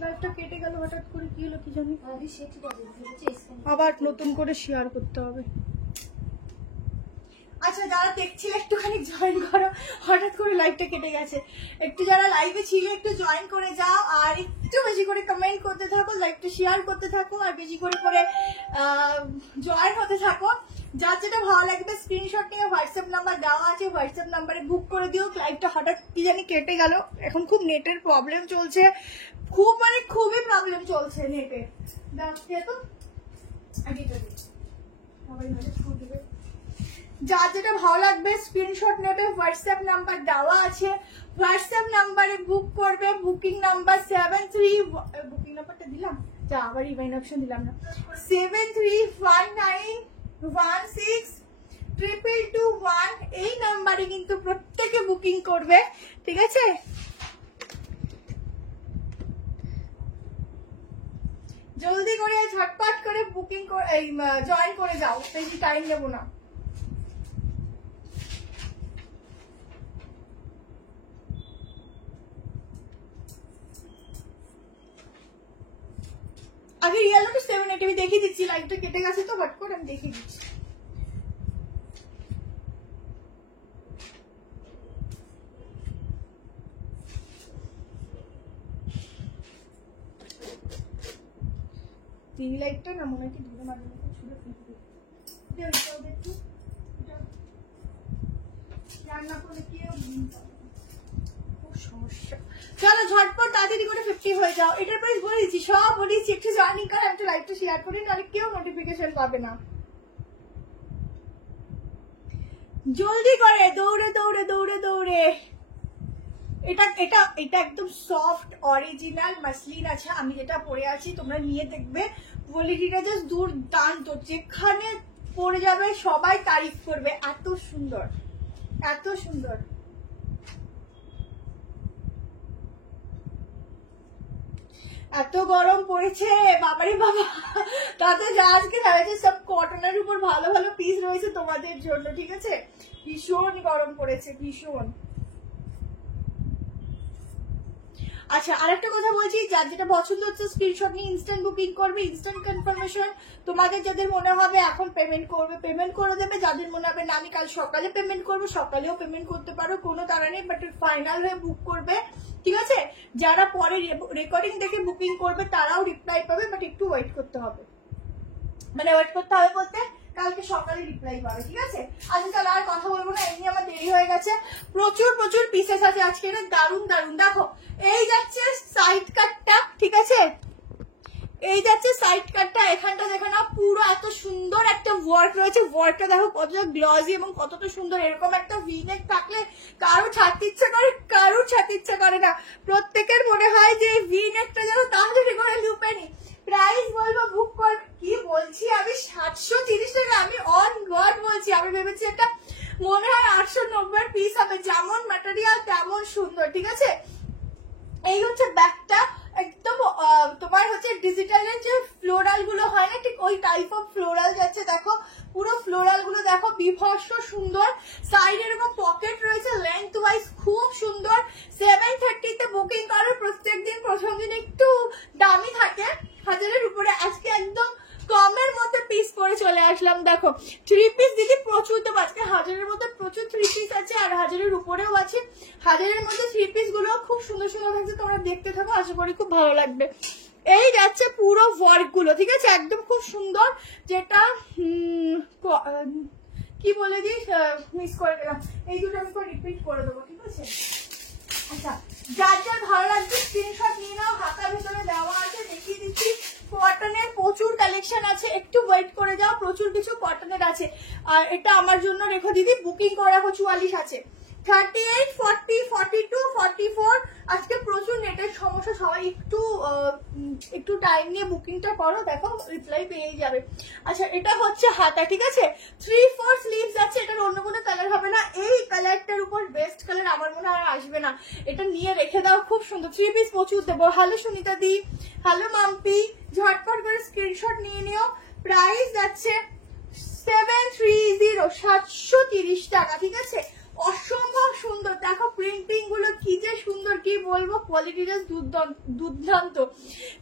লাইভটা কেটে গেল হঠাৎ করে, কি হলো কি জানি। আবার নতুন করে শেয়ার করতে হবে। আচ্ছা যারা দেখছিলে একটুখানি জয়েন করো, হঠাৎ করে লাইভটা কেটে গেছে। একটু যারা লাইভে ছিল একটু জয়েন করে যাও, আর একটু বেশি করে কমেন্ট করতে থাকো, লাইভটা শেয়ার করতে থাকো, আর বেশি করে করে জয়েন হতে থাকো। যার যেটা ভালো লাগবে স্ক্রিনশট নিয়ে হোয়াটসঅ্যাপ নাম্বার দেওয়া আছে, হোয়াটসঅ্যাপ নাম্বারে বুক করে দিও। লাইভটা হঠাৎ কি জানি কেটে গেল, এখন খুব নেটের প্রবলেম চলছে, খুব মানে খুবই প্রবলেম চলছে নেটে। যার যেটা ভালো লাগবে স্ক্রিনশট নেবে, হোয়াটসঅ্যাপ নাম্বার দেওয়া আছে, হোয়াটসঅ্যাপ নাম্বারে বুক করবে। বুকিং নাম্বার 73, বুকিং নাম্বারটা দিলাম, যা আবার রিমাইন্ড অপশন দিলাম না, 7319162221। এই নাম্বারে কিন্তু প্রত্যেকে বুকিং করবে, ঠিক আছে? জলদি করে ঝটপট করে বুকিং জয়েন করে যাও, বেশি টাইম নেবো না। আগে রিয়েল লুক 780 আমি দেখিয়ে দিচ্ছি, লাইভটা কেটে গেছে তো হট করে আমি দেখিয়ে দিচ্ছি। টিভি লাইটটা না মনে হয় কি দূরে মাঝে মাঝে ছুড়ে ফেলতে একটু রান্না করে কেউ খুব সমস্যা। চলো ঝটপট তাড়াতাড়ি করে 50 হয়ে যাও। এটার প্রাইস বলে দিচ্ছি, সব বলে দিচ্ছি, একটু জার্নি করে একটা লাইভটা শেয়ার করি, নাহলে কেউ নোটিফিকেশন পাবে না। জলদি করে দৌড়ে দৌড়ে দৌড়ে দৌড়ে। এটা এটা এটা একদম সফট অরিজিনাল মাসলিন আছে, আমি যেটা পরে আছি তোমরা নিয়ে দেখবে, কোয়ালিটিটা জাস্ট দুর্দান্ত, যেখানে পরে যাবে সবাই তারিফ করবে, এত সুন্দর এত সুন্দর। এত গরম পড়েছে বাবারে বাবা, তাতে যা আজকে রয়েছে সব কটনের উপর ভালো ভালো পিস রয়েছে তোমাদের জন্য, ঠিক আছে? ভীষণ গরম পড়েছে, ভীষণ। আচ্ছা আরেকটা কথা বলছি, যার যেটা পছন্দ হচ্ছে স্ক্রিনশট নিয়ে ইনস্ট্যান্ট বুকিং করবে, ইনস্ট্যান্ট কনফার্মেশন। তোমাদের যাদের মনে হবে এখন পেমেন্ট করবে, পেমেন্ট করে দেবে। যাদের মনে হবে না আমি কাল সকালে পেমেন্ট করবো, সকালেও পেমেন্ট করতে পারো, কোনো তাড়া নেই, বাট ফাইনাল হয়ে বুক করবে, ঠিক আছে? যারা পরে রেকর্ডিং দেখে বুকিং করবে তারাও রিপ্লাই পাবে, বাট একটু ওয়েট করতে হবে, মানে ওয়েট করতে হবে বলতে কালকে সকালে রিপ্লাই পাবে, ঠিক আছে? আজকে তাহলে আর কথা বলবো না, এমনি আমার দেরি হয়ে গেছে। প্রচুর প্রচুর পিসেস আছে আজকে, এটা দারুন দারুন। দেখো এই যাচ্ছে সাইড কাটটা, ঠিক আছে? এই যাচ্ছে সাইড কাটটা, এখানটা দেখো না পুরো এত সুন্দর একটা ওয়ার্ক রয়েছে, ওয়ার্কটা দেখো কতটা গ্লসি এবং কতটা সুন্দর। এরকম একটা ভি নেক থাকলে কারো ছাড়তে ইচ্ছা করে, কারো ছাড়তে ইচ্ছা করে না, প্রত্যেকের মনে হয় যে ভি নেকটা যেন তাড়াতাড়ি করে লুপে নি। প্রাইস বলবো বুক কর, কি বলছি আমি 730 টাকা, আমি অন গড বলছি, আমি ভেবেছি এটা মনে হয় 890 পিস হবে, যেমন ম্যাটেরিয়াল তেমন সুন্দর, ঠিক আছে? এই হচ্ছে ব্যাগটা, একদম তোমার হচ্ছে ডিজিটালের যে ফ্লোরাল গুলো হয় না, ঠিক ওই টাইপ অফ ফ্লোরাল যাচ্ছে। দেখো পুরো ফ্লোরাল গুলো দেখো বিভৎস সুন্দর, সাইড এরকম পকেট রয়েছে, লেন্থ ওয়াইজ খুব সুন্দর। 730 তে বুকিং করো, প্রত্যেকদিন প্রথম দিন একটু দামি থাকে, 1000-এর উপরে, আজকে একদম কমের মধ্যে পিস করে চলে আসলাম। দেখো 3 পিস দিদি প্রচুর, তো আজকে 1000-এর মধ্যে প্রচুর 3 পিস আছে, আর 1000-এর উপরেও আছে। 1000-এর মধ্যে 3 পিস গুলো খুব সুন্দর সুন্দর থাকছে, তোমরা দেখতে থাকো, আশা করি খুব ভালো লাগবে। এই যাচ্ছে পুরো ওয়ার্ক গুলো, ঠিক আছে? একদম খুব সুন্দর, যেটা কি বলে দিস, মিস করে গেলাম, এই দুটো আমি রিপিট করে দেবো, ঠিক আছে? আচ্ছা যার যার ভালো লাগবে স্ক্রিনশট নিয়ে নাও, হাতার ভিতরে দেওয়া আছে, দেখিয়ে দিচ্ছি। কটনের প্রচুর কালেকশন আছে, একটু ওয়েট করে যাও, প্রচুর কিছু কটনের আছে। আর এটা আমার জন্য রেখো দিদি, বুকিং করে রাখো, 44 আছে, 38, 40, 42, 44। আজকে প্রচুর নেটের সমস্যা, সবাই একটু টাইম নিয়ে বুকিংটা করো, দেখো রিপ্লাই পেয়েই যাবে। আচ্ছা এটা হচ্ছে হাতা, ঠিক আছে? 3/4 স্লিভস আছে, এটার অন্য কোনো কালার হবে না, এই কালারটার উপর বেস্ট কালার আমার মনে হয় আসবে না, এটা নিয়ে রেখে দাও, খুব সুন্দর। 3 পিস প্রচুর দেবো। হ্যালো সুনিতা দি, হ্যালো মাম্পি, ঝটপট করে স্ক্রিনশট নিয়ে নিও। প্রাইস যাচ্ছে 730, 730 টাকা, ঠিক আছে? অসম্ভব সুন্দর। দেখো প্রিন্টিং গুলো কি যে সুন্দর, কি বলবো, কোয়ালিটিটা দুর্দান্ত।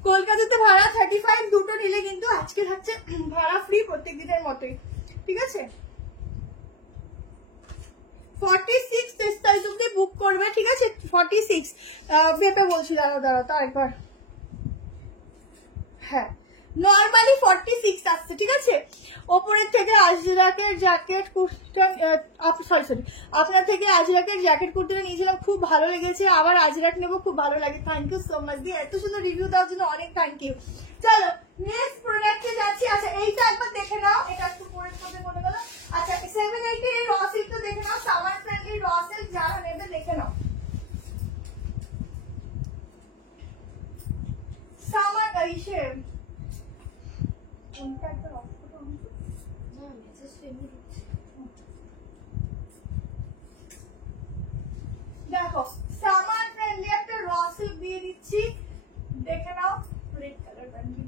কলকাতাতে ভাড়া 35, দুটো নিলে কিন্তু আজকে থাকছে ভাড়া ফ্রি প্রত্যেক দিনের মতোই, ঠিক আছে। 46 তারিখ অব্দি বুক করবে, ঠিক আছে। 46 ভেবে বলছি, দাঁড়াও তো একবার। হ্যাঁ নর্মালি 46 আসছে, ঠিক আছে। ওপরের থেকে আজরাকের জ্যাকেট সরি আপনার থেকে আজরাকের জ্যাকেট কুর্তিটা নিয়েছিলাম, খুব ভালো লেগেছে। আবার আজরাক নেবো, খুব ভালো লাগে। থ্যাংক ইউ সো মাচ দিয়ে এত সুন্দর রিভিউ দেওয়ার জন্য অনেক থ্যাংক ইউ। চলো নেক্সট প্রোডাক্টে যাচ্ছি। আচ্ছা এইটা একবার দেখে নাও, এটা একটু পরে মনে গেল। আচ্ছা 780 এর র সিল্কটা দেখে নাও, সামার ফ্রেন্ডলি র সিল্ক, যারা নেবে দেখে নাও। সামার ইসে দেখো সামার ফ্রেন্ডলি একটা র সিল্ক দিয়ে দিচ্ছি, দেখে নাও। রেড কালার ব্যান্ডিং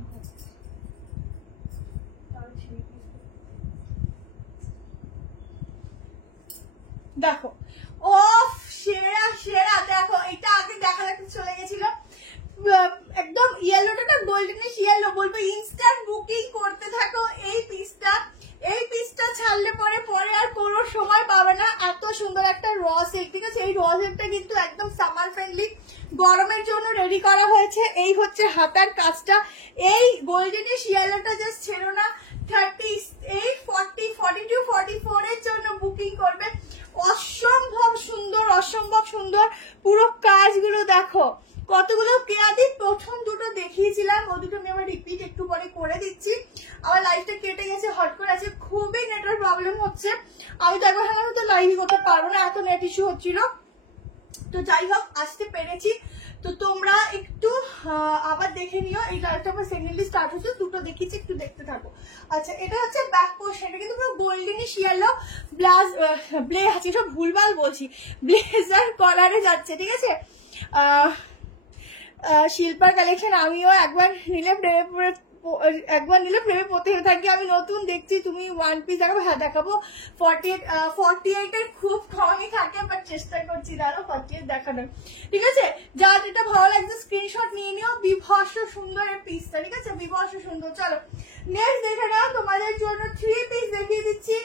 দেখো, ও সেরা সেরা। দেখো এটা আগে দেখা দেখতে চলে গেছিল, একদম ইয়েলোটা না গোল্ডেনিশ ইয়েলো, বলবো ইনস্ট্যান্ট বুকিং করতে থাকো। এই পিসটা ছাড়লে পরে আর কোনো সময় পাবে না। এত সুন্দর একটা র সিল্ক, ঠিক আছে। এই র সিল্কটা কিন্তু একদম সামার ফ্রেন্ডলি, গরমের জন্য রেডি করা হয়েছে। এই হচ্ছে হাতার কাজটা। এই গোল্ডেনিশ ইয়েলোটা জাস্ট ছেড়ো না। 38, 40, 42, 44 এর জন্য বুকিং করবে। অসম্ভব সুন্দর, অসম্ভব সুন্দর পুরো কাজগুলো দেখো। কতগুলো কেয়াদি প্রথম দুটো দেখিয়েছিলাম, ও দুটো আমি আবার রিপিট একটু পরে করে দিচ্ছি। আমার লাইফটা কেটে গেছে, হট করে আছে, খুবই নেটের প্রবলেম হচ্ছে। আমি তো একবার আমার তো লাইভই করতে পারবো না, এত নেট ইস্যু হচ্ছিল। তো যাই হোক আসতে পেরেছি। তো তোমরা একটু আবার দেখে নিও। এই লাইভটা আমার সেকেন্ডলি স্টার্ট হচ্ছে, দুটো দেখিয়েছি, একটু দেখতে থাকো। আচ্ছা এটা হচ্ছে ব্যাক পোর্শন, এটা কিন্তু পুরো গোল্ডেনিশ ইয়েলো সব ভুলভাল বলছি, ব্লেজার কলারে যাচ্ছে, ঠিক আছে। শিল্পার কালেকশন আমিও একবার নিলে প্রেমে পড়তে থাকি। আমি নতুন দেখছি, তুমি ওয়ান পিস দেখাবো? হ্যাঁ দেখাবো। 48 এর খুব কমই থাকে, বাট চেষ্টা করছি দাঁড়ো 48 দেখানোর, ঠিক আছে। যার যেটা ভালো লাগছে স্ক্রিনশট নিয়ে নিও। বিভৎস সুন্দর এই পিসটা, ঠিক আছে, বিভৎস সুন্দর। চলো নেক্সট দেখে নাও, তোমাদের জন্য 3 পিস দেখিয়ে দিচ্ছি।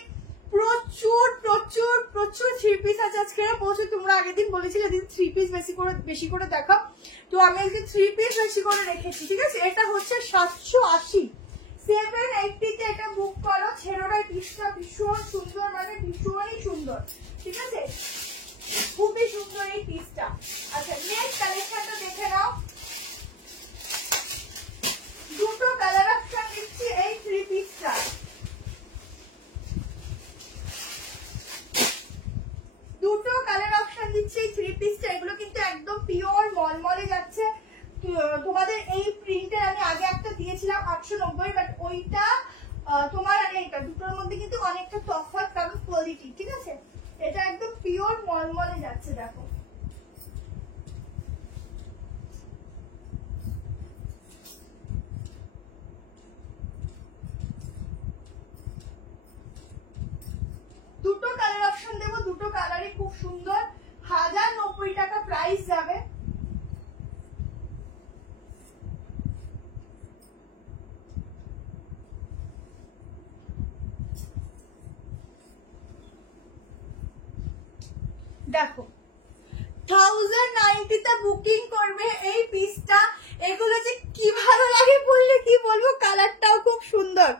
প্রচুর প্রচুর প্রচুর 3 পিস আছে আজকে। প্রচুর, তোমরা আগের দিন বলেছিলে দিন 3 পিস বেশি করে দেখাও, তো আমি আজকে 3 পিস বেশি করে রেখেছি, ঠিক আছে। এটা হচ্ছে 780, 780 তে এটা বুক করো। ছেড়োটাই পিসটা ভীষণ সুন্দর, মানে ভীষণই সুন্দর, ঠিক আছে, খুবই সুন্দর এই পিসটা। আচ্ছা নেক্সট কালেকশনটা দেখে নাও। দুটো কালার অপশন দিচ্ছি এই 3 পিসটা। দুটো কালার অপশন দিচ্ছি এই 3 পিসটা। এগুলো কিন্তু একদম পিওর মলমলে যাচ্ছে। তোমাদের এই প্রিন্টের আমি আগে একটা দিয়েছিলাম 890, বাট ওইটা তোমার আর এইটা দুটোর মধ্যে কিন্তু অনেকটা তফাৎ, কারণ কোয়ালিটি, ঠিক আছে। এটা একদম পিওর মলমলে যাচ্ছে। দেখো দুটো কালার অপশন দেবো, দুটো কালারই খুব সুন্দর। 1090 টাকা প্রাইস যাবে। দেখো 1090 তে বুকিং করবে এই পিসটা। এগুলো যে কি ভালো লাগে বললে কি বলবো, কালারটাও খুব সুন্দর।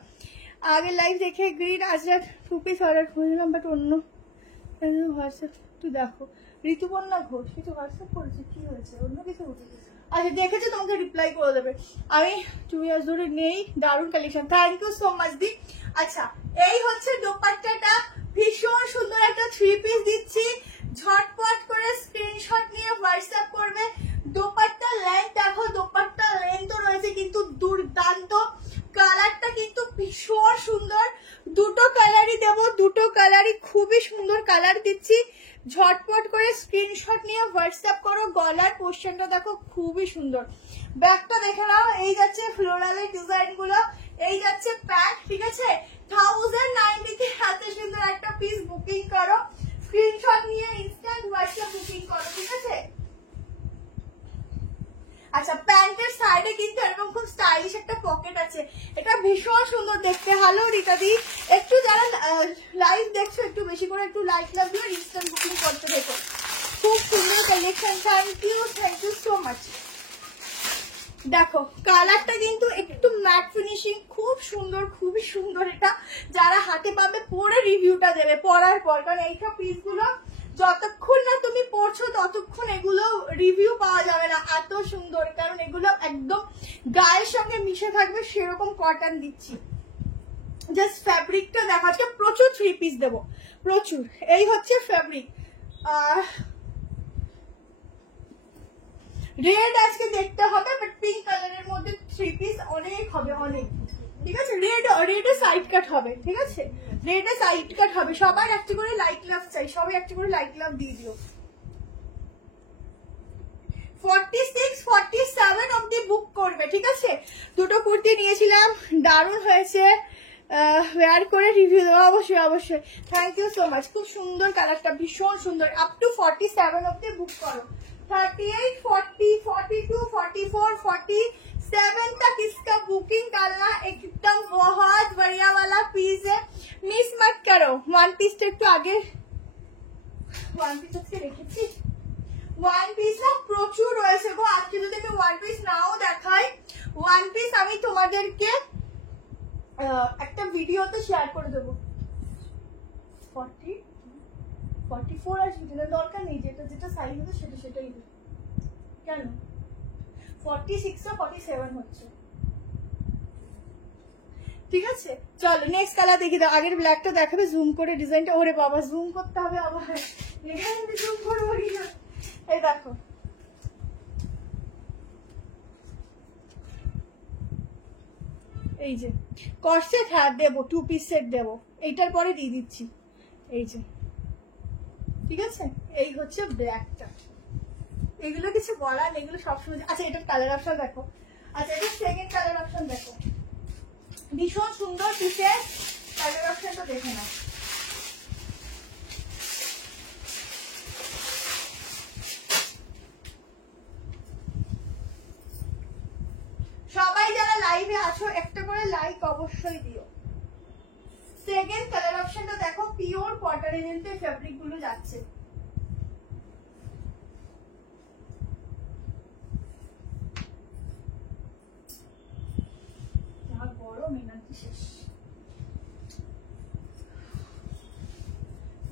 আগে লাইভ দেখে গ্রিন আজরাক 2 পিস অর্ডার করেছিলাম, বাট অন্য হোয়াটসঅ্যাপ একটু দেখো। ঋতুপর্ণা ঘোষ কিছু হোয়াটসঅ্যাপ করেছে, কি হয়েছে, অন্য কিছু উঠেছে? আচ্ছা দেখেছো, তোমাকে রিপ্লাই করে দেবে। আমি 2 ইয়ার্স ধরে নেই। দারুণ collection, thank you so much দি। আচ্ছা এই হচ্ছে দোপাট্টাটা, ভীষণ সুন্দর একটা 3 পিস দিচ্ছি। ঝটপট করে স্ক্রিনশট নিয়ে হোয়াটসঅ্যাপ করবে। দোপাট্টা লেন্থ দেখো, দোপাট্টা লেন্থ রয়েছে কিন্তু দুর্দান্ত। কালারটা কিন্তু ভীষণ সুন্দর। দুটো কালারই দেবো, দুটো কালারই খুবই সুন্দর কালার দিচ্ছি। ঝটপট করে স্ক্রিনশট নিয়ে হোয়াটসঅ্যাপ করো। গলার পোর্শনটা দেখো খুবই সুন্দর। ব্যাগটা দেখে নাও, এই যাচ্ছে ফ্লোরালের ডিজাইন গুলো, এই যাচ্ছে প্যান্ট, ঠিক আছে। 1090 তে এত সুন্দর একটা পিস বুকিং করো। স্ক্রিনশট নিয়ে ইনস্ট্যান্ট হোয়াটসঅ্যাপ বুকিং করো, ঠিক আছে? আচ্ছা, প্যান্টের সাইডে কিন্তু এরকম খুব স্টাইলিশ একটা পকেট আছে, এটা ভীষণ সুন্দর দেখতে। হ্যালো রিতাদি, একটু যারা লাইভ দেখছো একটু বেশি করে একটু লাইক লাভ দিয়ে ইনস্ট্যান্ট বুকিং করতে দেখো। খুব সুন্দর collection, thank you so much. দেখো কালারটা কিন্তু একটু ম্যাট ফিনিশিং, খুব সুন্দর, খুবই সুন্দর। এটা যারা হাতে পাবে পরে রিভিউটা দেবে পরার পর, কারণ এইসব পিসগুলো যতক্ষণ না তুমি পড়ছো ততক্ষণ এগুলো রিভিউ পাওয়া যাবে না, এত সুন্দর। কারণ এগুলো একদম গায়ের সঙ্গে মিশে থাকবে সেরকম কটন দিচ্ছি। জাস্ট ফ্যাব্রিকটা দেখাচ্ছে, প্রচুর 3 পিস দেবো, প্রচুর। এই হচ্ছে ফ্যাব্রিক। রেড আজকে দেখতে হবে, বাট পিঙ্ক কালারের মধ্যে 3 পিস অনেক হবে, অনেক, ঠিক আছে? রেডে সাইড কাট হবে, ঠিক আছে? রেডে সাইড কাট হবে। সবাই একটা করে লাইট লাভ চাই, সবাই একটা করে লাইট লাভ দিয়ে দিও। 46, 47 অব্দি বুক করবে, ঠিক আছে? দুটো কুর্তি নিয়েছিলাম, দারুণ হয়েছে, ওয়্যার করে রিভিউ দেবো অবশ্যই অবশ্যই। Thank you so much. খুব সুন্দর কালারটা, ভীষণ সুন্দর। আপ টু 47 অব্দি বুক করো। 38, 40, 42, 44, 47 तक इसका बुकिंग करना एकदम बहुत बढ़िया वाला पीस है, मिस मत करो। 1 পিসটা একটু আগে 1 পিস আজকে রেখেছি, 1 পিস না প্রচুর রয়েছে গো। আজকে যদি আমি 1 পিস নাও দেখাই, 1 পিস আমি তোমাদেরকে একটা ভিডিওতে শেয়ার করে দেবো। 40, 44 আসবে না, দরকার নেই, যেটা যেটা সাইজ হবে সেটা সেটাই দেবে। কেন 46 টা 47 হচ্ছে, ঠিক আছে? চলো নেক্সট কালার দেখি দাও। আগের ব্ল্যাকটা দেখাবে, জুম করে ডিজাইনটা। ওরে বাবা, জুম করতে হবে আবার, এখানে জুম করবো। এই দেখো, এই যে কর্সেট, হ্যাঁ দেবো, 2 পিস সেট দেবো, এইটার পরে দিয়ে দিচ্ছি। এই যে, ঠিক আছে? এই হচ্ছে ব্ল্যাকটা, এগুলো কিছু বলার নেই, এগুলো সবসময়। আচ্ছা এটার কালার অপশন দেখো। আচ্ছা এটা সেকেন্ড কালার অপশন দেখো, ভীষণ সুন্দর পিসের কালার অপশনটা দেখে নাও। সবাই যারা লাইভে আছো একটা করে লাইক অবশ্যই দিও। সেকেন্ড কালার অপশনটা দেখো, পিওর কটন এজেন্টের ফ্যাব্রিক গুলো যাচ্ছে।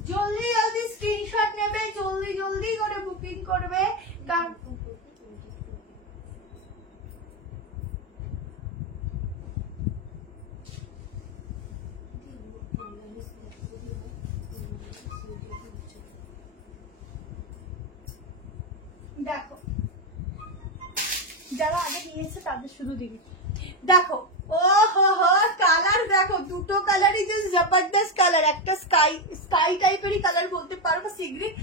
জলদি জলদি স্ক্রিনশট নেবে, জলদি জলদি করে বুকিং করবে। দেখো যারা আগে নিয়েছে তাদের শুধু দিবি। দেখো ও হো কালার দেখো, দুটো কালারই যে জবরদস্ত কালার। একটা স্কাই টাইপেরই কালার বলতে পারো, বা সিগ্রিন,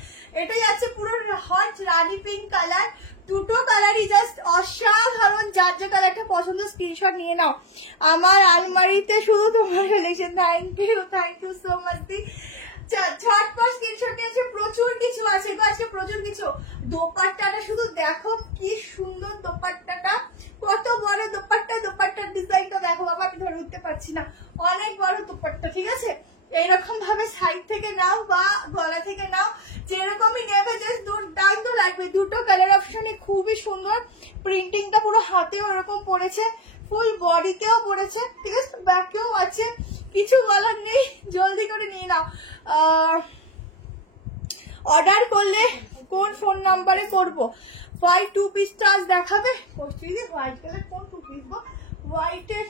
এটাই আছে পুরো হট রানী পিঙ্ক কালার। দুটো কালারই জাস্ট অসাধারণ। যার যে কালারটা পছন্দ স্ক্রিনশট নিয়ে নাও। আমার আলমারিতে শুধু তোমার collection. Thank you so much দি। ঝটপট স্ক্রিনশট নিয়েছে, প্রচুর কিছু আছে, আজকে প্রচুর কিছু। দোপাট্টাটা শুধু দেখো, কি সুন্দর দোপাট্টাটা, কত বড় দোপাট্টা, দোপাট্টার ডিজাইনটা দেখো বাবা, আমি ধরে উঠতে পারছি না, অনেক বড় দোপাট্টা, ঠিক আছে? এইরকম ভাবে সাইড থেকে নাও বা গলা থেকে নাও, যেরকমই নেবে জাস্ট দুর্দান্ত লাগবে। দুটো কালার অপশনে খুবই সুন্দর, প্রিন্টিংটা পুরো হাতেও এরকম পড়েছে, ফুল বডিতেও পড়েছে, ঠিক আছে? ব্যাকেও আছে, কিছু বলার নেই, জলদি করে নিয়ে নাও। অর্ডার করলে কোন ফোন নাম্বারে করবো? হোয়াইট 2 পিসটা আজ দেখাবে। হোয়াইট কালার কোন 2 পিস গো? হোয়াইটের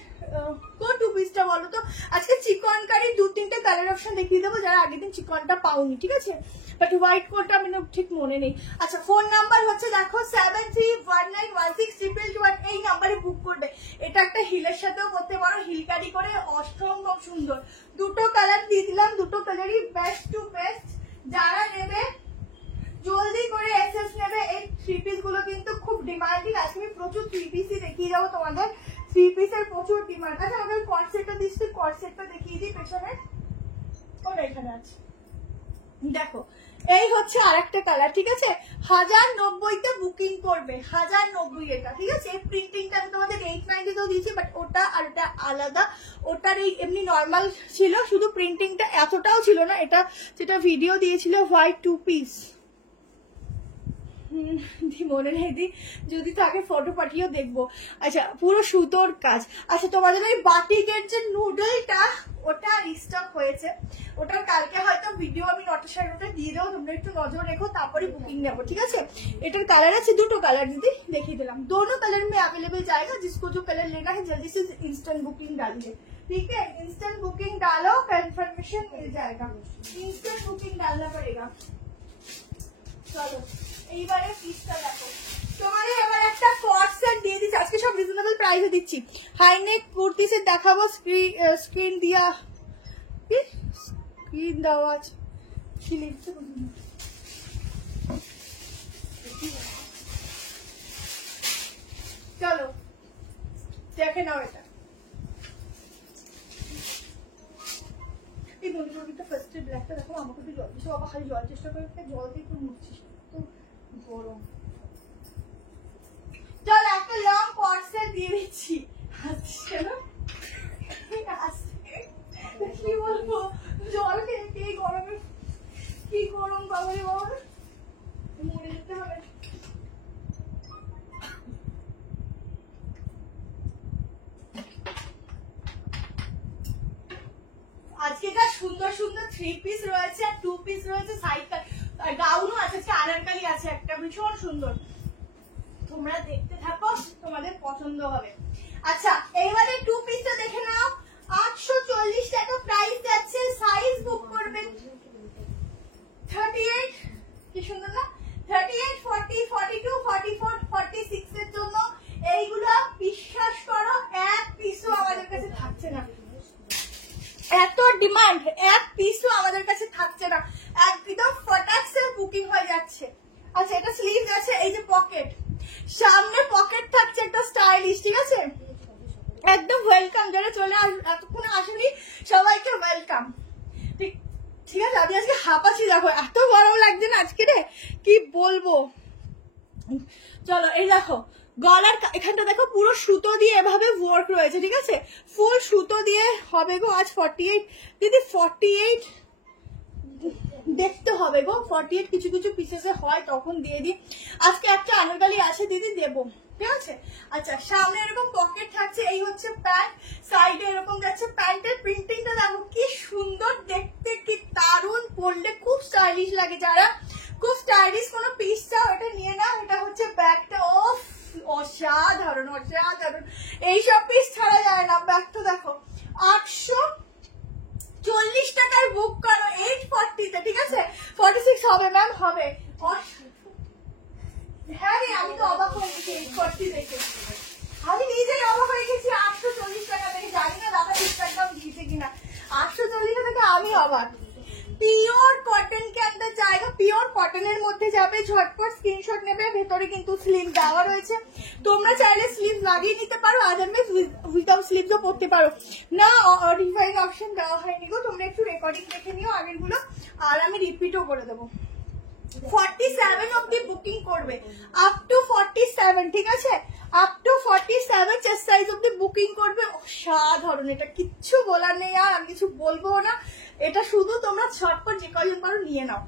কোন 2 পিসটা বলো তো? আজকে চিকন কারি 2-3টে কালার অপশন দেখিয়ে দেবো, যারা আগের দিন চিকনটা পাওনি, ঠিক আছে? বাট হোয়াইট কোডটা আমি ঠিক মনে নেই। আচ্ছা ফোন নাম্বার হচ্ছে দেখো 7319162221, এই নাম্বারে বুক করবে। এটা একটা হিলের সাথেও করতে পারো, হিল কারি করে অসম্ভব সুন্দর। দুটো কালার দিয়ে দিলাম, দুটো কালারই বেস্ট টু বেস্ট। যারা নেবে জলদি করে এসএস নেবে। এই 3 পিস গুলো কিন্তু খুব ডিমান্ডিং। আজকে আমি প্রচুর 3 পিসই দেখিয়ে যাবো তোমাদের, 3 পিসের প্রচুর ডিমান্ড। আচ্ছা আমাদের কর্সেটটা দিচ্ছি, কর্সেটটা দেখিয়ে দিই পেছনে, ওটা এখানে আছে। দেখো এই হচ্ছে আরেকটা কালার, ঠিক আছে? 1090তে বুকিং করবে, 1090 এটা, ঠিক আছে? এই প্রিন্টিংটা আমি তোমাদের 890 তেও দিয়েছি, বাট ওটা আর এটা আলাদা। ওটার এই এমনি নর্মাল ছিল, শুধু প্রিন্টিংটা এতটাও ছিল না। এটা যেটা ভিডিও দিয়েছিল হোয়াইট 2 পিস, মনে নেই দি, যদি তাকে ফটো পাঠিয়েও দেখবো। আচ্ছা পুরো সুতোর কাজ। আচ্ছা তোমাদের ওই বাটিকের যে নুডলটা ওটা রিস্টক হয়েছে, ওটার কালকে হয়তো ভিডিও আমি 9টা 9:30 দিয়ে দেবো, তোমরা একটু নজর রেখো, তারপরে বুকিং নেবো, ঠিক আছে? এটার কালার আছে দুটো কালার, দিদি দেখিয়ে দিলাম। दोनों कलर में अवेलेबल जाएगा, जिसको जो कलर लेना है जल्दी से इंस्टेंट बुकिंग डालिए, ठीक है? इंस्टेंट बुकिंग डालो, कंफर्मेशन मिल जाएगा। इंस्टेंट बुकिंग डालना पड़ेगा। চলো এইবারে পিসটা দেখো, তোমাদের এবার একটা কট সেট দিয়ে দিচ্ছি, আজকে সব রিজনেবল প্রাইসে দিচ্ছি। হাইনেক কুর্তি সেট দেখাবো, স্ক্রিন দিয়া কি স্ক্রিন দেওয়া আছে, কি লিখছে চলো দেখে নাও। এটা এই মনিটরটা ফার্স্টে ব্ল্যাকটা দেখো, আমাকে একটু জল দিছো, বাবা খালি জল চেষ্টা করে, জল দিয়ে একটু মুছছিস, তো গরম। চল একটা লং কর্সে দিয়ে দিচ্ছি। কি বলবো, জল খেয়ে কি গরমে, কি গরম বাবা রে বাবা, মরে যেতে হবে। আজকে যা সুন্দর সুন্দর 3 পিস রয়েছে আর 2 পিস রয়েছে, সাইড গাউনও আছে, আনারকলি আছে একটা, ভীষণ সুন্দর। তোমরা দেখতে থাকো, তোমাদের পছন্দ হবে। আচ্ছা এইবারে 2 পিসটা দেখে নাও, 840 টাকা প্রাইস যাচ্ছে। সাইজ বুক করবেন 38, কি সুন্দর না, 38, 40, 42, 44, 46 এর জন্য। এইগুলো বিশ্বাস করো এক পিসও আমাদের কাছে থাকছে না, এত ডিমান্ড, এক পিসও আমাদের কাছে থাকছে না, একদম ফটাকসে বুকিং হয়ে যাচ্ছে। আচ্ছা এটা স্লিভস আছে, এই যে পকেট, সামনে পকেট থাকছে একটা স্টাইলিশ, ঠিক আছে? একদম ওয়েলকাম, যারা চলে এতক্ষণে আসেনি সবাইকে ওয়েলকাম, ঠিক আছে? আমি আজকে হাঁপাচ্ছি, দেখো এত গরম লাগছে না আজকে রে, কি বলবো। চলো এই দেখো গলার এখানটা দেখো, পুরো সুতো দিয়ে এভাবে ওয়ার্ক রয়েছে, ঠিক আছে? ফুল সুতো দিয়ে হবে গো। আজ 48 দিদি, 48 দেখতে হবে গো, 48 কিছু কিছু পিসেসে হয়, তখন দিয়ে দিই। আজকে একটা আনারকলি আছে দিদি, দেবো, ঠিক আছে? আচ্ছা সামনে এরকম পকেট থাকছে, এই হচ্ছে প্যান্ট, সাইডে এরকম যাচ্ছে। প্যান্টের প্রিন্টিংটা দেখো কি সুন্দর দেখতে, কি দারুণ, পরলে খুব স্টাইলিশ লাগে। যারা খুব স্টাইলিশ কোনো পিস চাও এটা নিয়ে নাও। এটা হচ্ছে ব্যাগটা, ওফ অসাধারণ অসাধারণ, এইসব পিস ছাড়া যায় না। ব্যাগটা দেখো 840 টাকায় বুক করো, 840 তে, ঠিক আছে? 46 হবে ম্যাম, হবে। হ্যাঁ রে, আমি তো অবাক হয়ে গেছি 840 দেখে, আমি নিজেই অবাক হয়ে গেছি 840 টাকা দেখে। জানি না দাদা ইনস্টাগ্রাম দিয়েছে কিনা, 840 টাকা আমি অবাক। পিওর কটন के अंदर जाएगा, পিওর কটনের মধ্যে যাবে। ঝটপট স্ক্রিনশট নেবে, ভেতরে কিন্তু স্লিভ দেওয়া রয়েছে, তোমরা চাইলে স্লিভ লাগিয়ে নিতে পারো, আদারওয়াইজ উইদাউট স্লিভসও পরতে পারো। না ডিভাইন অপশন দেওয়া হয়নি গো, তোমরা একটু রেকর্ডিং দেখে নিও আগের গুলো, আর আমি রিপিটও করে দেবো। 47 অব্দি বুকিং করবে, আপ টু 47, ঠিক আছে? আপ টু 47 চেস্ট সাইজ অব্দি বুকিং করবে। অসাধারণ, এটা কিচ্ছু বলার নেই, আর আমি কিছু বলবো না। এটা শুধু তোমরা ঝটপট যে কয়জন পারো নিয়ে নাও।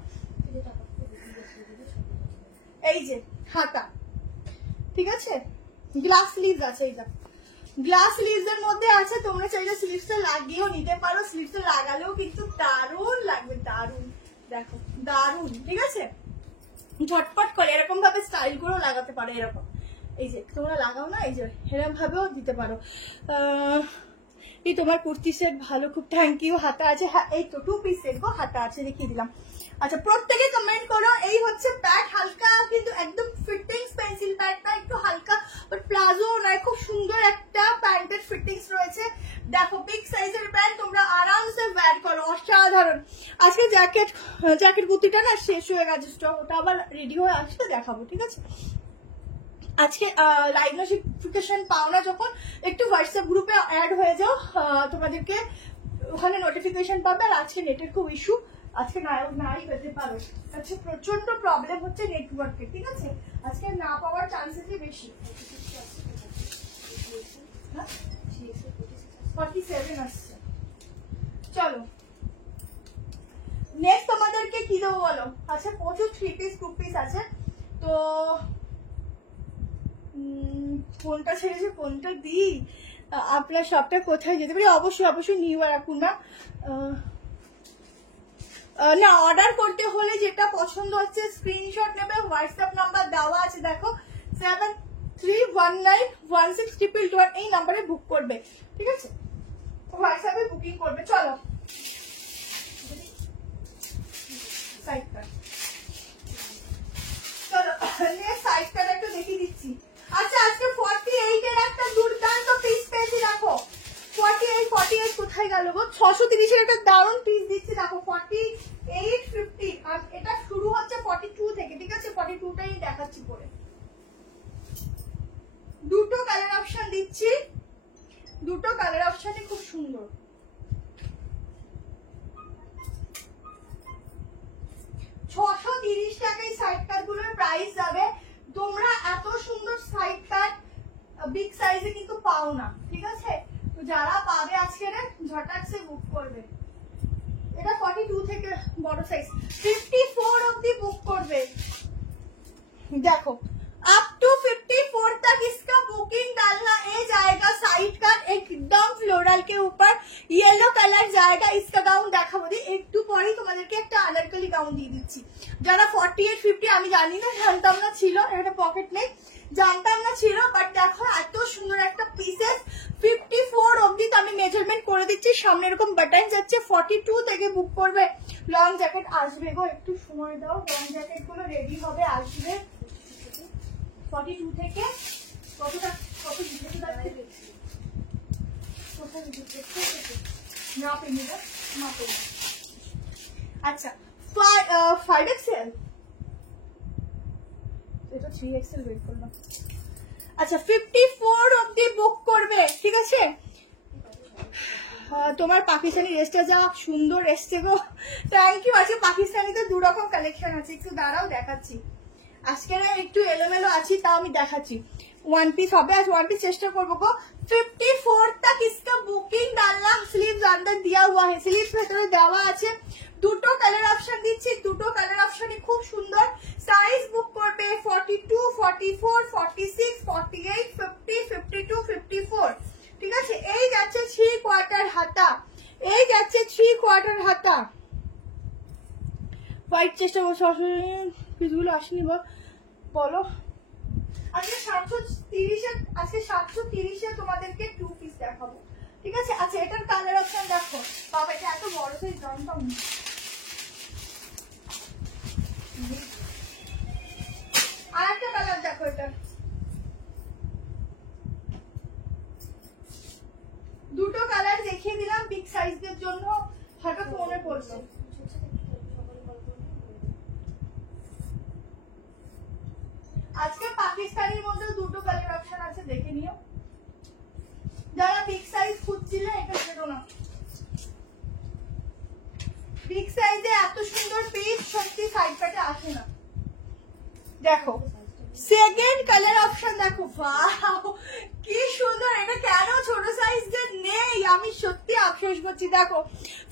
এই যে হাতা, ঠিক আছে? গ্লাস স্লিভস আছে, এইটা গ্লাস স্লিভস এর মধ্যে আছে, তোমরা চাইলে স্লিভসটা লাগিয়েও নিতে পারো, স্লিভসটা লাগালেও কিন্তু দারুণ লাগবে, দারুণ, দেখো দারুণ, ঠিক আছে? ঝটপট করে এরকম ভাবে স্টাইল করে লাগাতে পারো, এরকম এই যে তোমরা লাগাও না, এই যে এরকম ভাবেও দিতে পারো। এই তোমার কুর্তি সেট ভালো, খুব থ্যাংক ইউ। হাতা আছে, হ্যাঁ এই তো 2 পিস সেট গো, হাতা আছে, দেখিয়ে দিলাম। আচ্ছা প্রত্যেকে কমেন্ট করো। এই হচ্ছে প্যান্ট, হালকা কিন্তু একদম ফিটিংস, পেন্সিল প্যান্টটা একটু হালকা, বাট প্লাজো নয়, খুব সুন্দর একটা প্যান্টের ফিটিংস রয়েছে। দেখো বিগ সাইজের প্যান্ট, তোমরা আরামসে ওয়্যার করো, অসাধারণ। আজকে জ্যাকেট কুর্তিটা না শেষ হয়ে গেছে স্টক, ওটা আবার রেডি হয়ে আসলে দেখাবো, ঠিক আছে? আজকে লাইভ নোটিফিকেশন পাও না যখন, একটু হোয়াটসঅ্যাপ গ্রুপে অ্যাড হয়ে যাও, তোমাদেরকে ওখানে নোটিফিকেশন পাবে। আর আজকে নেটের খুব ইস্যু, আজকে নাই পেতে পারো। আচ্ছা প্রচন্ড প্রবলেম হচ্ছে নেটওয়ার্কে, ঠিক আছে, আজকে না পাওয়ার চান্সেসই বেশি। 47 আসছে। চলো নেক্সট তোমাদেরকে কি দেবো বলো? আচ্ছা প্রচুর 3 পিস 2 পিস আছে, তো কোনটা ছেড়েছে কোনটা দিই? আপনার সবটা কোথায় যেতে পারি? অবশ্যই নিউ রাখুন না। না অর্ডার করতে হলে যেটা পছন্দ হচ্ছে স্ক্রিনশট নেবে, হোয়াটসঅ্যাপ নাম্বার দেওয়া আছে দেখো 73191622 এই নাম্বারে বুক করবে, ঠিক আছে, হোয়াটসঅ্যাপে বুকিং করবে। চলো সাইড কাট, চলো নেক্সট সাইড কাট একটু দেখিয়ে দিচ্ছি। আচ্ছা আজকে 48 এর একটা দুর্দান্ত পিস পেয়েছি দেখো। 48 কোথায় গেল গো? 630 এর একটা দারুণ পিস দিচ্ছি দেখো, 4850। আর এটা শুরু হচ্ছে 42 থেকে, ঠিক আছে, 42টাই দেখাচ্ছি পরে। দুটো কালার অপশন দিচ্ছি, দুটো কালার অপশনই খুব সুন্দর। 630 টাকায় সাইড কাট গুলোর প্রাইস যাবে। তোমরা এত সুন্দর সাইড কাট বিগ সাইজে কিন্তু পাও না, ঠিক আছে, তো যারা পাবে আজকে ঝটাকসে বুক করবে। এটা 42 থেকে বড় সাইজ 54 অবধি বুক করবে। देखो अप टू 54 तक इसका बुकिंग डालना ये जाएगा। साइड का एकदम फ्लोरल के ऊपर येलो कलर जाएगा। इसका गाउन দেখাবো দি একটু পরেই তোমাদেরকে একটা আনারকলি গাউন দিয়ে দিচ্ছি। যারা 48-50 আমি জানি না, জানতাম না ছিল, এটা পকেট নেই, জানতাম না ছিল, বাট দেখো এত সুন্দর একটা পিসেস 54 অবধি আমি মেজারমেন্ট করে দিচ্ছি। সামনে এরকম বাটন যাচ্ছে। 42 থেকে বুক করবে। লং জ্যাকেট আসবে গো, একটু সময় দাও, লং জ্যাকেট গুলো রেডি হবে, আসবে। 42 থেকে কতটা কত দিতে যাচ্ছে কোথায় দিতে না পেনি না পেনি। আচ্ছা 5XL, এটা 3XL ওয়েট করলাম। আচ্ছা 54 অবধি বুক করবে, ঠিক আছে। তোমার পাকিস্তানি ড্রেসটা যা সুন্দর এসছে গো, থ্যাংক ইউ। আছে পাকিস্তানিতে দু রকম কালেকশন আছে, একটু দাঁড়াও দেখাচ্ছি। আজকে না একটু এলোমেলো আছি, তাও আমি দেখাচ্ছি। ওয়ান পিস হবে, আজ ওয়ান পিস চেষ্টা করবো গো। 54 तक इसका बुकिंग डालना। स्लीव्स अंदर दिया हुआ है, स्लीव्स ভেতরে দেওয়া আছে। দুটো কালার অপশন দিচ্ছি, দুটো কালার অপশনই খুব সুন্দর। সাইজ বুক করবে 42, 44, 46, 48, 50, 52, 54, ঠিক আছে। এই যাচ্ছে 3 কোয়ার্টার হাতা, এই যাচ্ছে 3 কোয়ার্টার হাতা। হোয়াইট চেষ্টা করছো, পিসগুলো আসেনি বলো। আজকে 730 তোমাদেরকে 2 পিস দেখাবো, ঠিক আছে। আচ্ছা এটার কালার অপশন দেখো, বাবা এটা এত বড় সাইজ জানতাম না। আর একটা কালার দেখো, এটা দুটো কালার দেখিয়ে দিলাম বিগ সাইজদের জন্য, হঠাৎ মনে পড়ছে। আজকে পাকিস্তানের মধ্যে দুটো কালার অপশন আছে, দেখে নিও। যারা বিগ সাইজ খুঁজছিলে এটা ছেড়ো না। বিগ সাইজে এত সুন্দর পিস সত্যি সাইড প্যাটে আসে না। দেখো সেকেন্ড কালার অপশন দেখো, ওয়াও কি সুন্দর। এটা কেন ছোট সাইজের নেই আমি সত্যি আফসোস করছি। দেখো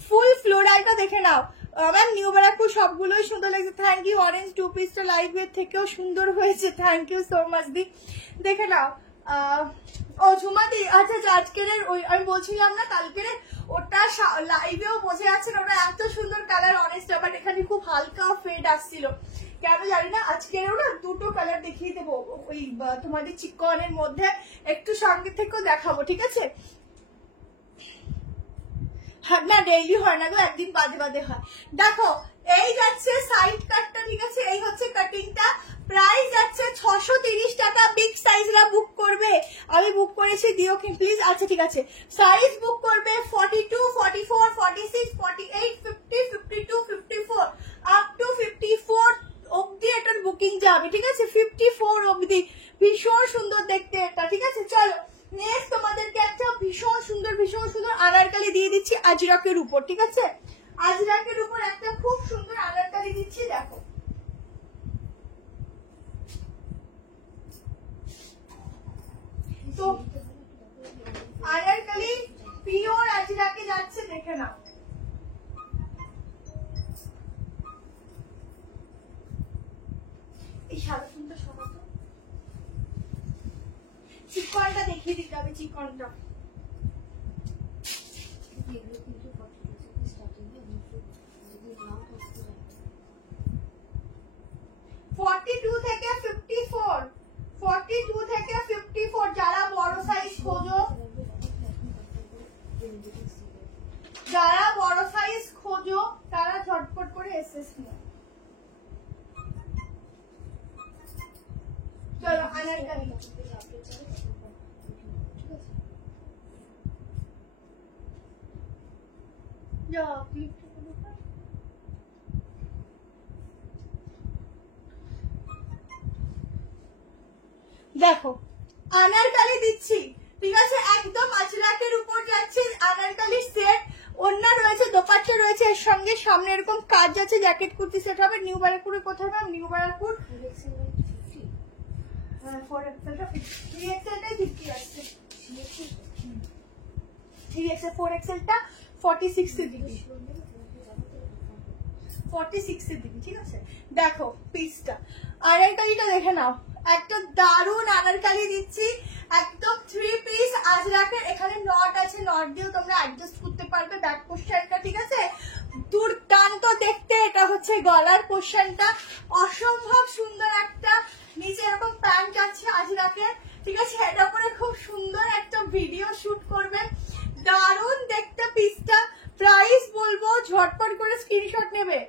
ফুল ফ্লোরালটা দেখে নাও। আমার নিউ ব্যারাকপুর সবগুলোই সুন্দর লাগছে। Thank you. অরেঞ্জ 2 পিসটা লাইভ ওয়ের থেকেও সুন্দর হয়েছে, থ্যাংক ইউ সো মাচ দি। দেখে নাও। ও ঝুমাদি, আচ্ছা আজকের ওই আমি বলছিলাম না কালকের ওটা লাইভেও বোঝা যাচ্ছে না, ওটা এত সুন্দর কালার অরেঞ্জটা, বাট এখানে খুব হালকা ফেড আসছিল কেন জানি না। আজকেরও না দুটো কালার দেখিয়ে দেবো, ওই তোমাদের চিকনের মধ্যে একটু সঙ্গে থেকেও দেখাবো, ঠিক আছে। না ডেইলি হয় না গো, একদিন বাদে বাদে হয়। দেখো এই যাচ্ছে সাইড কাটটা, ঠিক আছে, এই হচ্ছে কাটিংটা। প্রাইস যাচ্ছে 630 টাকা। বিগ সাইজরা বুক করবে, আমি বুক করেছি, দিও কি প্লিজ। আচ্ছা ঠিক আছে, সাইজ বুক করবে 42, 44, 46, 48, 50, 52, 54 আপ টু 54 অবধি এটার বুকিং যাবে, ঠিক আছে। 54 অবধি ভীষণ সুন্দর দেখতে এটা, ঠিক আছে। চলো নেক্সট তোমাদেরকে একটা ভীষণ সুন্দর আনারকলি দিয়ে দিচ্ছি আজরকের উপর, ঠিক আছে। আজরাকের উপর একটা খুব সুন্দর আনারকলি দিচ্ছি, দেখো তো আনারকলি পিওর আজরাকে যাচ্ছে, দেখে নাও। এই সাদা সুন্দর সরাতো, চিকনটা দেখিয়ে দিতে হবে, চিকনটা 42 থেকে 54, 42 থেকে 54 যারা বড় সাইজ খোঁজো, যারা বড় সাইজ খোঁজো তারা ঝটপট করে এসএস নিও। চলো আনারকলি যাও ক্লিক করো। দেখো আনারকলি দিচ্ছি, ঠিক আছে, একদম আজরাকের উপর যাচ্ছে আনারকলি সেট, ওড়না রয়েছে, দোপাট্টা রয়েছে এর সঙ্গে, সামনে এরকম কাজ আছে, জ্যাকেট কুর্তি সেট হবে। নিউ ব্যারাকপুরে কোথায় ম্যাম? নিউ ব্যারাকপুর 3XL-টাই 50 আসছে, 3XL 4XL-টা 46 এ দিবি, 46 এ দিবি, ঠিক আছে। দেখো পিসটা, আনারকলিটা দেখে নাও, একটা দারুন আনারকলি দিচ্ছি, একদম 3 পিস আজরাকের। এখানে নট আছে, নট দিয়েও তোমরা অ্যাডজাস্ট করতে পারবে ব্যাক পোর্শনটা, ঠিক আছে। দুর্দান্ত দেখতে। এটা হচ্ছে গলার পোর্শনটা, অসম্ভব সুন্দর একটা, নিচে এরকম প্যান্ট আছে আজরাকের, ঠিক আছে। এটা পরে খুব সুন্দর একটা ভিডিও শুট করবে, দারুন দেখতে পিসটা। প্রাইস বলবো, ঝটপট করে স্ক্রিনশট নেবে।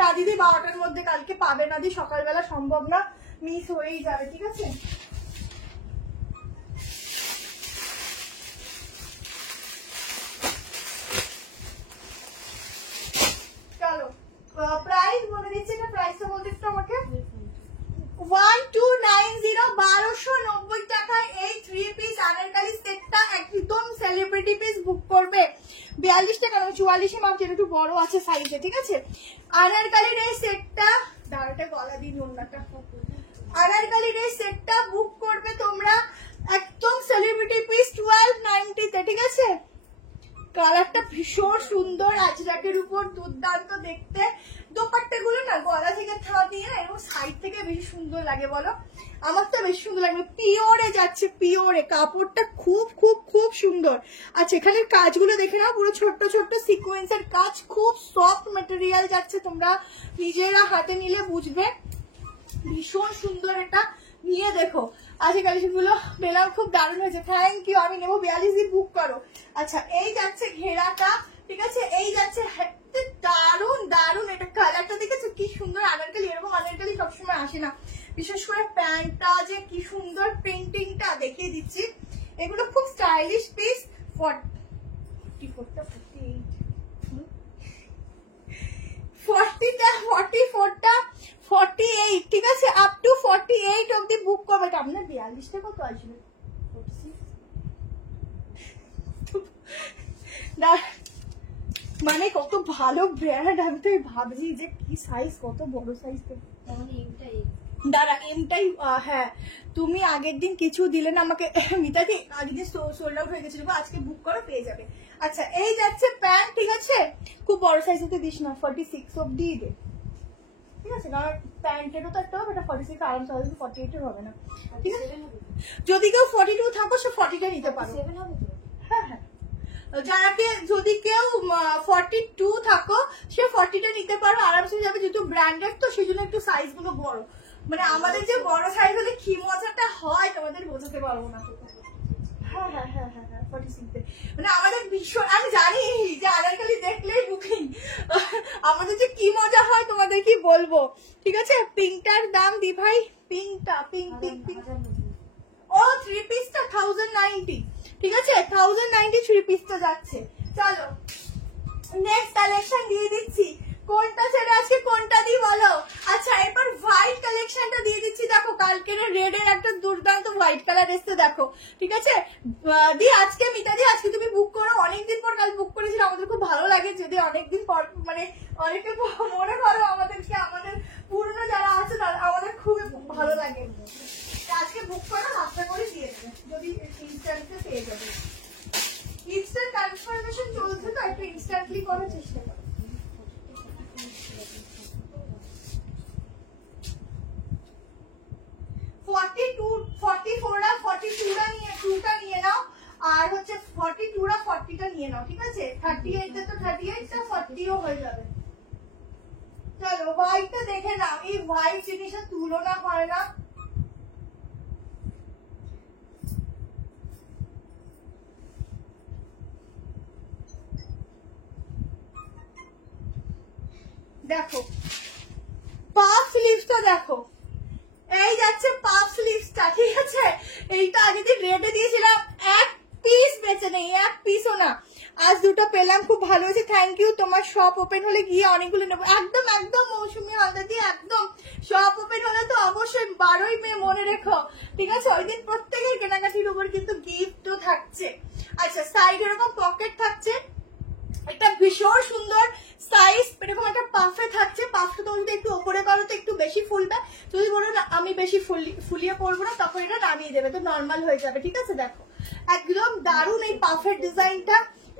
না দিদি 12টার মধ্যে কালকে পাবে না দি, সকালবেলা সম্ভব না, মিস হয়েই যাবে, ঠিক আছে। চলো প্রাইস বলে দিচ্ছি, এটা প্রাইসটা বলতে একটু আমাকে। 1290, 1290 টাকায় এই 3 পিস আনারকলি সেটটা একদম সেলিব্রিটি পিস বুক করবে। 42 টাকা না, 44 মাপ, যেটা একটু বড় আছে সাইজে, ঠিক আছে। আনারকলির এই সেটটা, দাঁড়াটা গলা দিন ওড়নাটা, আনারকলির এই সেটটা বুক করবে তোমরা একদম সেলিব্রিটি পিস 1290 তে, ঠিক আছে। কালারটা ভীষণ সুন্দর, আজরাকের উপর দুর্দান্ত দেখতে। দোপাট্টা গুলো না গলা থেকে থা দিয়ে এরকম সাইড থেকে বেশি সুন্দর লাগে, বলো? আমার তো বেশি সুন্দর লাগবে। পিওরে যাচ্ছে, পিওরে, কাপড়টা খুব খুব খুব সুন্দর। আচ্ছা এখানের কাজগুলো দেখে নাও, পুরো ছোট্ট ছোট্ট সিকোয়েন্সের কাজ, খুব সফট মেটেরিয়াল যাচ্ছে, তোমরা নিজেরা হাতে নিলে বুঝবে, ভীষণ সুন্দর। এটা নিয়ে দেখো, আজকে কালেকশন গুলো পেলাম, খুব দারুণ হয়েছে, থ্যাংক ইউ। আমি নেবো 42 দিন, বুক করো। আচ্ছা এই যাচ্ছে ঘেরাটা, ঠিক আছে, এই যাচ্ছে, দারুন দারুন। এটা কালারটা দেখেছো কি সুন্দর, আনারকলি এরকম আনারকলি সবসময় আসে না, বিশেষ করে প্যান্টটা যে কি সুন্দর, প্রিন্টিংটা দেখিয়ে দিচ্ছি। এগুলো খুব স্টাইলিশ পিস। 48, ঠিক আছে, আপ টু 48 অব্দি বুক করবে। আপনার 42টা কত আসবে? মানে কত ভালো ব্র্যান্ড, আমি তো ভাবছি যে কি সাইজ, কত বড় সাইজ। দাঁড়া এমটাই, হ্যাঁ তুমি আগের দিন কিছু দিলে না আমাকে, মিতাদি আগের দিন সোল্ড আউট হয়ে গেছিল, আজকে বুক করো পেয়ে যাবে। আচ্ছা এই যাচ্ছে প্যান্ট, ঠিক আছে, খুব বড় সাইজ হতে দিস না, 46 অব্দি দে, ঠিক আছে, কারণ প্যান্টেরও তো একটা হবে, এটা 46 আরামসে হবে, 48 হবে না, ঠিক আছে। যদি কেউ 42 থাকো সে 40টা নিতে পারো। হ্যাঁ হ্যাঁ, যারাকে যদি কেউ 42 থাকো সে 40টা নিতে পারো, আরামসে যাবে, যেহেতু ব্র্যান্ডেড তো সেই জন্য একটু সাইজ গুলো বড়। মানে আমাদের যে বড় সাইজ হলে কি মজাটা হয় তোমাদের বোঝাতে পারবো না। হ্যাঁ হ্যাঁ হ্যাঁ হ্যাঁ হ্যাঁ 46 মানে আমাদের ভীষণ, আমি জানি যে আনারকলি দেখলেই বুকিং, আমাদের যে কি মজা হয় তোমাদের কি বলবো, ঠিক আছে। পিঙ্কটার দাম দি ভাই, পিঙ্কটা, পিঙ্ক পিঙ্ক পিঙ্ক, ও 3 পিসটা 1090, ঠিক আছে, 1090 3 পিসটা যাচ্ছে। চলো নেক্সট কালেকশন দিয়ে দিচ্ছি, কোনটা ছেড়ে আজকে কোনটা দিই বলো। আচ্ছা এরপর হোয়াইট কালেকশনটা দিয়ে দিচ্ছি, দেখো কালকের রেড এর একটা দুর্দান্ত হোয়াইট কালার এসছে দেখো, ঠিক আছে। দি আজকে মিতাদি আজকে তুমি বুক করো, অনেকদিন পর কাল বুক করেছিল, আমাদের খুব ভালো লাগে যদি অনেকদিন পর মানে অনেকে মনে করো আমাদেরকে, আমাদের পুরনো যারা আছে তারা আমাদের খুবই ভালো লাগে। আজকে বুক করো, হাফটা করে দিয়ে দেবে, যদি ইনস্ট্যান্টে পেয়ে যাবে। ইনস্ট্যান্ট কনফার্মেশন চলছে তো, একটু ইনস্ট্যান্টলি করার চেষ্টা করো। 44টা 42টা নিয়ে 2টা নিয়ে নাও, আর হচ্ছে 42টা 40টা নিয়ে নাও, ঠিক আছে। 38 তো 38টা 40ও হয়ে যাবে। চলো হোয়াইটটা দেখে নাও, এই হোয়াইট জিনিসের তুলনা হয় না। দেখো পাফ স্লিভসটা দেখো, এই যাচ্ছে পাফ স্লিভসটা, ঠিক আছে। এইটা আগে দিন রেটে দিয়েছিলাম, এক পিস বেঁচে নেই, এক পিসও না। আজ দুটো পেলাম, খুব ভালো হয়েছে, থ্যাংক ইউ। তোমার শপ ওপেন হলে গিয়ে অনেকগুলো নেবো। একদম একদম মৌসুমি হালদার দিয়ে একদম, শপ ওপেন হলে তো অবশ্যই 12ই মে মনে রেখো, ঠিক আছে। ওই দিন প্রত্যেকের কেনাকাটির উপর কিন্তু গিফটও থাকছে। আচ্ছা সাইড এরকম পকেট থাকছে, একটা ভীষণ সুন্দর সাইজ, এরকম একটা পাফে থাকছে। পাফটা তুমি যদি একটু ওপরে করো তো একটু বেশি ফুলবে, যদি বলো না আমি বেশি ফুলিয়ে পড়বো না তখন এটা নামিয়ে দেবে, তো নর্মাল হয়ে যাবে, ঠিক আছে। দেখো একদম দারুণ এই পাফের ডিজাইনটা,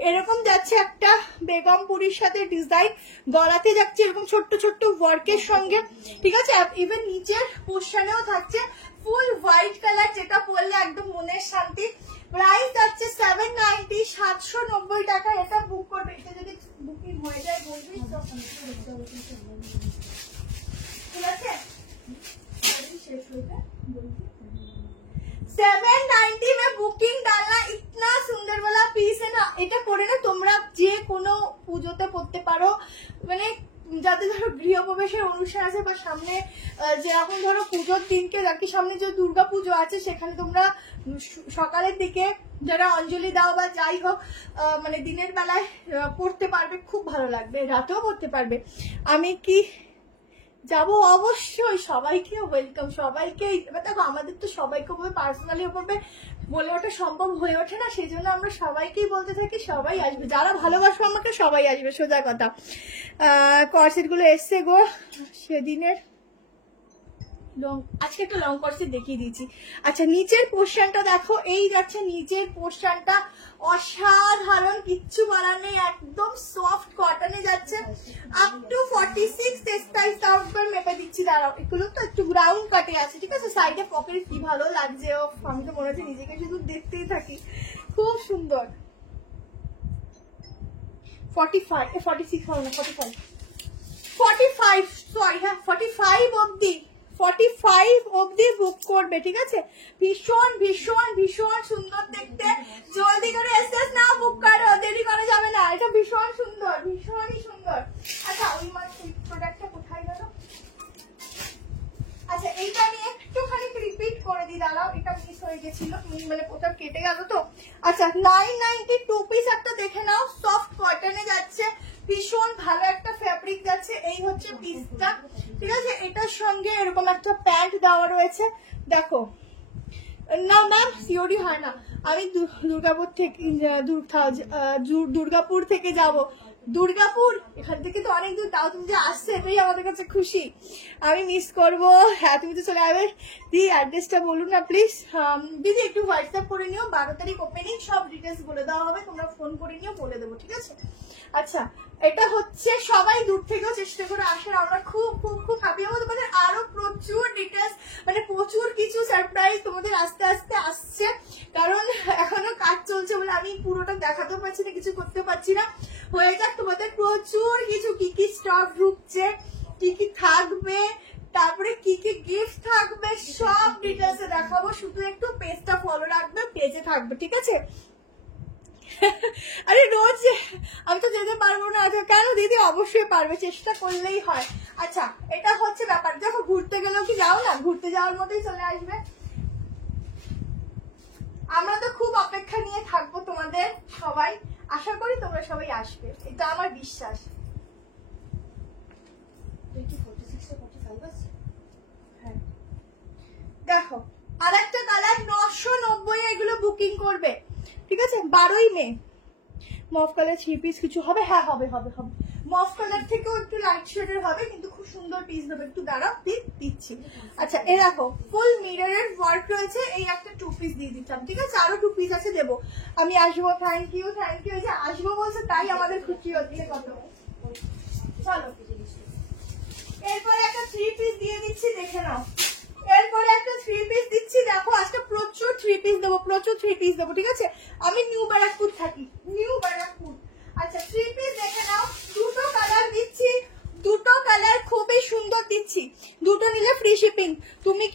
এরকম যাচ্ছে একটা বেগমপুরির সাথে ডিজাইন, গলাতে যাচ্ছে এরকম ছোট্ট ছোট্ট ওয়ার্কের সঙ্গে, ঠিক আছে। ইভেন নিচের পোর্শনেও থাকছে ফুল হোয়াইট কালার, যেটা পরলে একদম মনের শান্তি। প্রাইস যাচ্ছে 790, 790 টাকা। এটা বুক করবে, এটা যদি বুকিং হয়ে যায় বলবি তো, ঠিক আছে। শেষ হয়ে 790 में बुकिंग डालना, इतना सुंदर वाला पीस है ना। এটা করে না তোমরা যে কোনো পুজোতে পড়তে পারো, মানে যাতে ধরো গৃহপ্রবেশের অনুষ্ঠান আছে বা সামনে যেরকম ধরো পুজোর দিনকে রাখি, সামনে যে দুর্গা পুজো আছে সেখানে তোমরা সকালের দিকে যারা অঞ্জলি দাও বা যাই হোক মানে দিনের বেলায় পড়তে পারবে, খুব ভালো লাগবে, রাতেও পড়তে পারবে। আমি কি যাবো? অবশ্যই, সবাইকে ওয়েলকাম, সবাইকে। দেখো আমাদের তো সবাইকে পার্সোনালি ওপরে বলে ওঠা সম্ভব হয়ে ওঠে না, সেই জন্য আমরা সবাইকেই বলতে থাকি সবাই আসবে, যারা ভালোবাসো আমাকে সবাই আসবে, সোজা কথা। কর্সেট গুলো এসছে গো সেদিনের, আজকে একটা লং কর্সেট দেখিয়ে দিয়েছি। আচ্ছা নিচের পোর্শনটা দেখো, এই যাচ্ছে নিচের পোর্শনটা, অসাধারণ, কিচ্ছু বলার নেই, একদম সফট কটনে যাচ্ছে। আপ টু 46 টেক্সটাইল কাউন্ট করে মেপে দিচ্ছি, দাঁড়াও। এগুলো তো একটু ব্রাউন কাটে আছে, ঠিক আছে। সাইডে পকেট কি ভালো লাগছে, ও আমি তো মনে হচ্ছে নিজেকে শুধু দেখতেই থাকি, খুব সুন্দর। 45 46 হবে না, 45 সরি, হ্যাঁ 45 অবধি, 45 অবধি বুক করবে, ঠিক আছে। ভীষণ ভীষণ ভীষণ সুন্দর দেখতে, জলদি করে এসএস না বুক করো, দেরি করা যাবে না। এটা ভীষণ সুন্দর, ভীষণই সুন্দর। আচ্ছা ওই প্রোডাক্টটা কোথায় গেল? আচ্ছা এইটা আমি একটুখানি রিপিট করে দিই, দাঁড়াও, এটা মিস হয়ে গেছিল, মানে কোথাও কেটে গেল তো। আচ্ছা 990 টু পিস একটা দেখে নাও, সফট কটনে যাচ্ছে, ভীষণ ভালো একটা ফ্যাব্রিক যাচ্ছে। এই হচ্ছে পিসটা, ঠিক আছে। এটার সঙ্গে এরকম একটা প্যান্ট দেওয়া রয়েছে, দেখো না ম্যাম সিওরি হয় না, আমি দুর্গাপুর থেকে যাব। দুর্গাপুর এখান থেকে তো অনেক দূর, তাও তুমি যে আসছে এটাই আমাদের কাছে খুশি, আমি মিস করবো। হ্যাঁ তুমি তো চলে যাবে, দি অ্যাড্রেসটা বলুন না প্লিজ। দিদি একটু হোয়াটসঅ্যাপ করে নিও, 12 তারিখ ওপেনিং, সব ডিটেলস বলে দেওয়া হবে, তোমরা ফোন করে নিও, বলে দেবো, ঠিক আছে। আচ্ছা এটা হচ্ছে, সবাই দূর থেকেও চেষ্টা করে আসেন, আমরা খুব খুব খুব হ্যাপি হবো। তোমাদের আরো প্রচুর ডিটেলস, মানে প্রচুর কিছু সারপ্রাইজ তোমাদের আস্তে আস্তে আসছে, কারণ এখনো কাজ চলছে বলে আমি পুরোটা দেখাতেও পারছি না, কিছু করতে পারছি না। হয়ে যাক, তোমাদের প্রচুর কিছু, কি কি স্টক ঢুকছে, কি কি থাকবে, তারপরে কি কি গিফট থাকবে, সব ডিটেলসে দেখাবো। শুধু একটু পেজটা ফলো রাখবে, পেজে থাকবে, ঠিক আছে। আরে রোজ আমি তো যেতে পারবো না, কেন দিদি? অবশ্যই পারবে, চেষ্টা করলেই হয়। আচ্ছা এটা হচ্ছে ব্যাপার, দেখো ঘুরতে গেলেও কি যাও না, ঘুরতে যাওয়ার মতোই চলে আসবে। আমরা তো খুব অপেক্ষা নিয়ে থাকবো তোমাদের সবাই, আশা করি তোমরা সবাই আসবে, এটা আমার বিশ্বাস। হ্যাঁ দেখো আর একটা কালার, বুকিং করবে, ঠিক আছে? 12ই মে মফ কালার 3 পিস কিছু হবে? হ্যাঁ হবে হবে হবে। মফ কালার থেকেও একটু লাইট শেডের হবে, কিন্তু খুব সুন্দর পিস দেবে। একটু দাঁড়াও দিচ্ছি। আচ্ছা এ দেখো ফুল মিররের ওয়ার্ক রয়েছে, এই একটা 2 পিস দিয়ে দিচ্ছিলাম, ঠিক আছে? আরো 2 পিস আছে, দেবো। আমি আসবো। Thank you thank you. যে আসবো বলছে তাই আমাদের খুশি হচ্ছে কত। চলো এরপরে একটা 3 পিস দিয়ে দিচ্ছি, দেখে নাও। এরপরে একটা 3 পিস দিচ্ছি, দেখো আজকে প্রচুর 3 পিস দেবো, প্রচুর 3 পিস দেবো, ঠিক আছে? আমি নিউ ব্যারাকপুর থাকি, নিউ ব্যারাকপুর। আচ্ছা 3 পিস দেখে নাও, দুটো কালার দিচ্ছি, দুটো কালার খুবই সুন্দর দিচ্ছি, দুটো নিলে ফ্রি শিপিং। তুমি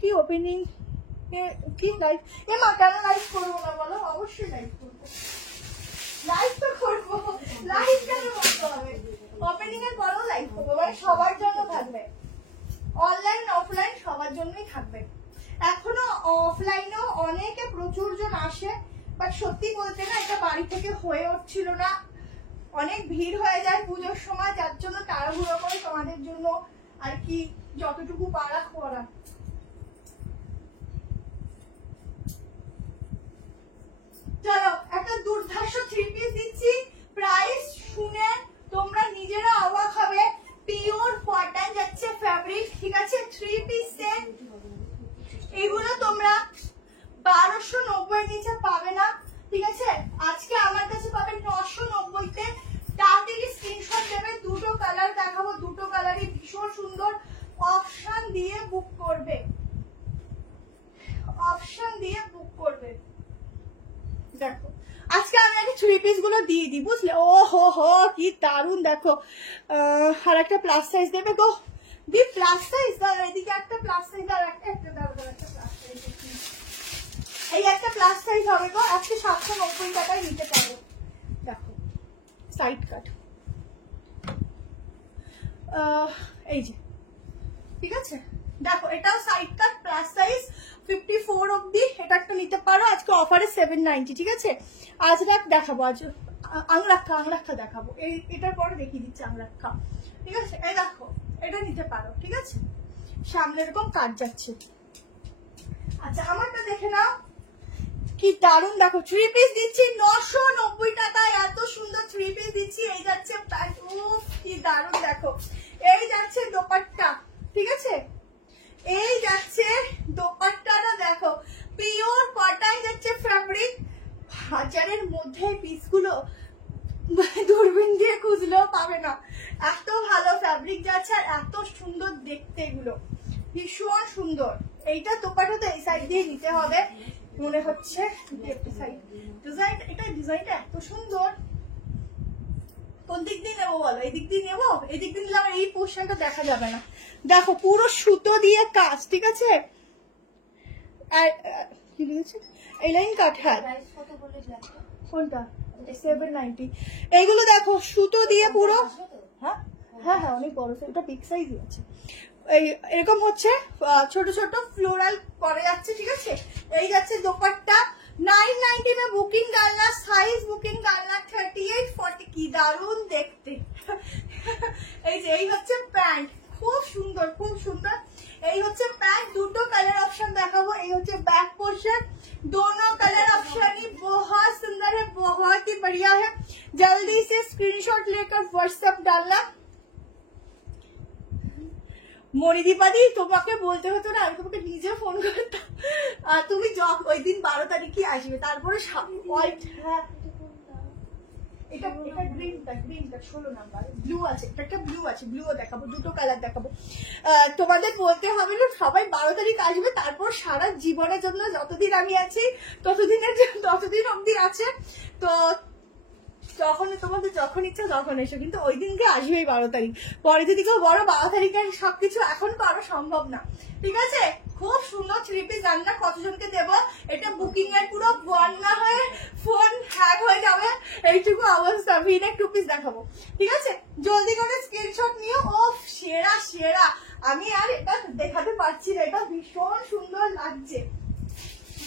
কি ওপেনিং কি লাইভ মা কেন লাইভ করবো না বলো? অবশ্যই লাইভ করবো, লাইভ তো করবো, লাইভ কেন করতে হবে? ওপেনিং এর পরও লাইভ করবো, মানে সবার জন্য থাকবে, অনলাইন অফলাইন সবার জন্যই থাকবে। এখনো অফলাইনেও অনেকে প্রচুর জন আসে, বাট সত্যি বলতে না এটা বাড়ি থেকে হয়ে উঠছিল না, অনেক ভিড় হয়ে যায় পুজোর সময়, যার জন্য তাড়াহুড়ো করে তোমাদের জন্য আর কি যতটুকু পারা করা। চলো একটা দুর্ধর্ষ 3 পিস দিচ্ছি, প্রাইস শুনে তোমরা নিজেরা অবাক হবে। পিওর কটন যাচ্ছে ফ্যাব্রিক, ঠিক আছে? 3 পিস সেট, এগুলো তোমরা 1290 নিচে পাবে না, ঠিক আছে? আজকে আমার কাছে পাবে 990 তে। তাড়াতাড়ি স্ক্রিনশট দেবে, দুটো কালার দেখাবো, দুটো কালারই ভীষণ সুন্দর। অপশন দিয়ে বুক করবে, অপশন দিয়ে বুক করবে। দেখো আজকে আমি আগে 3 পিস গুলো দিয়ে দিই, বুঝলে? ও হো হো কি দারুন, দেখো আর একটা প্লাস সাইজ দেবে গো, দি প্লাস সাইজ। দাঁড়া এদিকে একটা প্লাস সাইজ, আর একটা দাঁড়া একটা প্লাস সাইজ, এই একটা প্লাস সাইজ হবে গো, আজকে 790 টাকায় নিতে পারো। দেখো সাইড কাট, এই যে, ঠিক আছে? দেখো এটাও সাইড কাট প্লাস সাইজ 54 অবধি, এটা একটা নিতে পারো। আজকে অফারে 790, ঠিক আছে? আজরাক দেখাবো, আজ আংরাক্ষা দেখাবো, এটার পরে দেখিয়ে দিচ্ছি আংরাক্ষা, ঠিক আছে? এই দেখো এটা নিতে পারো, ঠিক আছে? সামনে এরকম কাট যাচ্ছে। আচ্ছা আমারটা দেখে নাও, কি দারুন, দেখো 3 পিস দিচ্ছি 990 টাকায়, এত সুন্দর 3 পিস দিচ্ছি। এই যাচ্ছে প্যান্ট, উফ কি দারুন, দেখো এই যাচ্ছে দোপাট্টা, ঠিক আছে? এই যাচ্ছে দোপাট্টাটা, দেখো পিওর কটন যাচ্ছে ফ্যাব্রিক, হাজারের মধ্যে পিসগুলো দূরবীন দিয়ে খুঁজলেও পাবে না, এত ভালো ফ্যাব্রিক যাচ্ছে আর এত সুন্দর দেখতে, এগুলো ভীষণ সুন্দর। এইটা দোপাট্টাটা এই সাইড দিয়ে নিতে হবে মনে হচ্ছে, ডিজাইনটা এত সুন্দর। কোন দিক দিয়ে নেবো বলো? এই দিক দিয়ে নেবো? এই দিক দিয়ে নিলে আমার এই পোর্শনটা দেখা যাবে না। দেখো পুরো সুতো দিয়ে কাজ, ঠিক আছে? কি লিখেছে? এই লাইন কাট, হ্যাঁ কোনটা? 790। এইগুলো দেখো সুতো দিয়ে পুরো, হ্যাঁ হ্যাঁ হ্যাঁ অনেক বড়, এটা বিগ সাইজই আছে। এরকম হচ্ছে ছোট ছোট ফ্লোরাল পরে যাচ্ছে, ঠিক আছে? এই যাচ্ছে দোপাট্টা, 990 में बुकिंग डालना, साइज बुकिंग डालना 38 40। কি দারুন দেখতে। এই হচ্ছে প্যান্ট, খুব সুন্দর খুব সুন্দর। এই হচ্ছে প্যান্ট, দুটো কালার অপশন দেখাবো। এই হচ্ছে बैक पोर्शन, दोनों कलर ऑप्शन ही बहुत सुंदर है, बहुत ही बढ़िया है। जल्दी से स्क्रीनशॉट लेकर व्हाट्सएप डालना। মরিদীপাদি তোমাকে বলতে হতো না, আমি তোমাকে নিজে ফোন করতাম। তুমি ওই দিন 12 তারিখই আসবে, তারপরে হোয়াইট, হ্যাঁ এটা গ্রিনটা 16 নাম্বার, ব্লু আছে, একটা ব্লু আছে, ব্লুও দেখাবো, দুটো কালার দেখাবো। তোমাদের বলতে হবে না, সবাই 12 তারিখ আসবে, তারপর সারা জীবনের জন্য যতদিন আমি আছি ততদিন অবধি আছে। তো যখন তোমাদের যখন ইচ্ছা তখন এসো, কিন্তু ওই দিনকে আসবেই 12 তারিখ। পরে যদি কেউ বড় 12 তারিখে সবকিছু এখন করা সম্ভব না, ঠিক আছে? খুব সুন্দর 3 পিস রান্না, কতজনকে দেবো? এটা বুকিং এর পুরো বন্যা হয়ে ফোন হ্যাক হয়ে যাবে, এইটুকু অবস্থা। ভিনে 2 পিস দেখাবো, ঠিক আছে? জলদি করে স্ক্রিনশট নিও। ও সেরা সেরা, আমি আর এটা দেখাতে পারছি না, এটা ভীষণ সুন্দর লাগছে,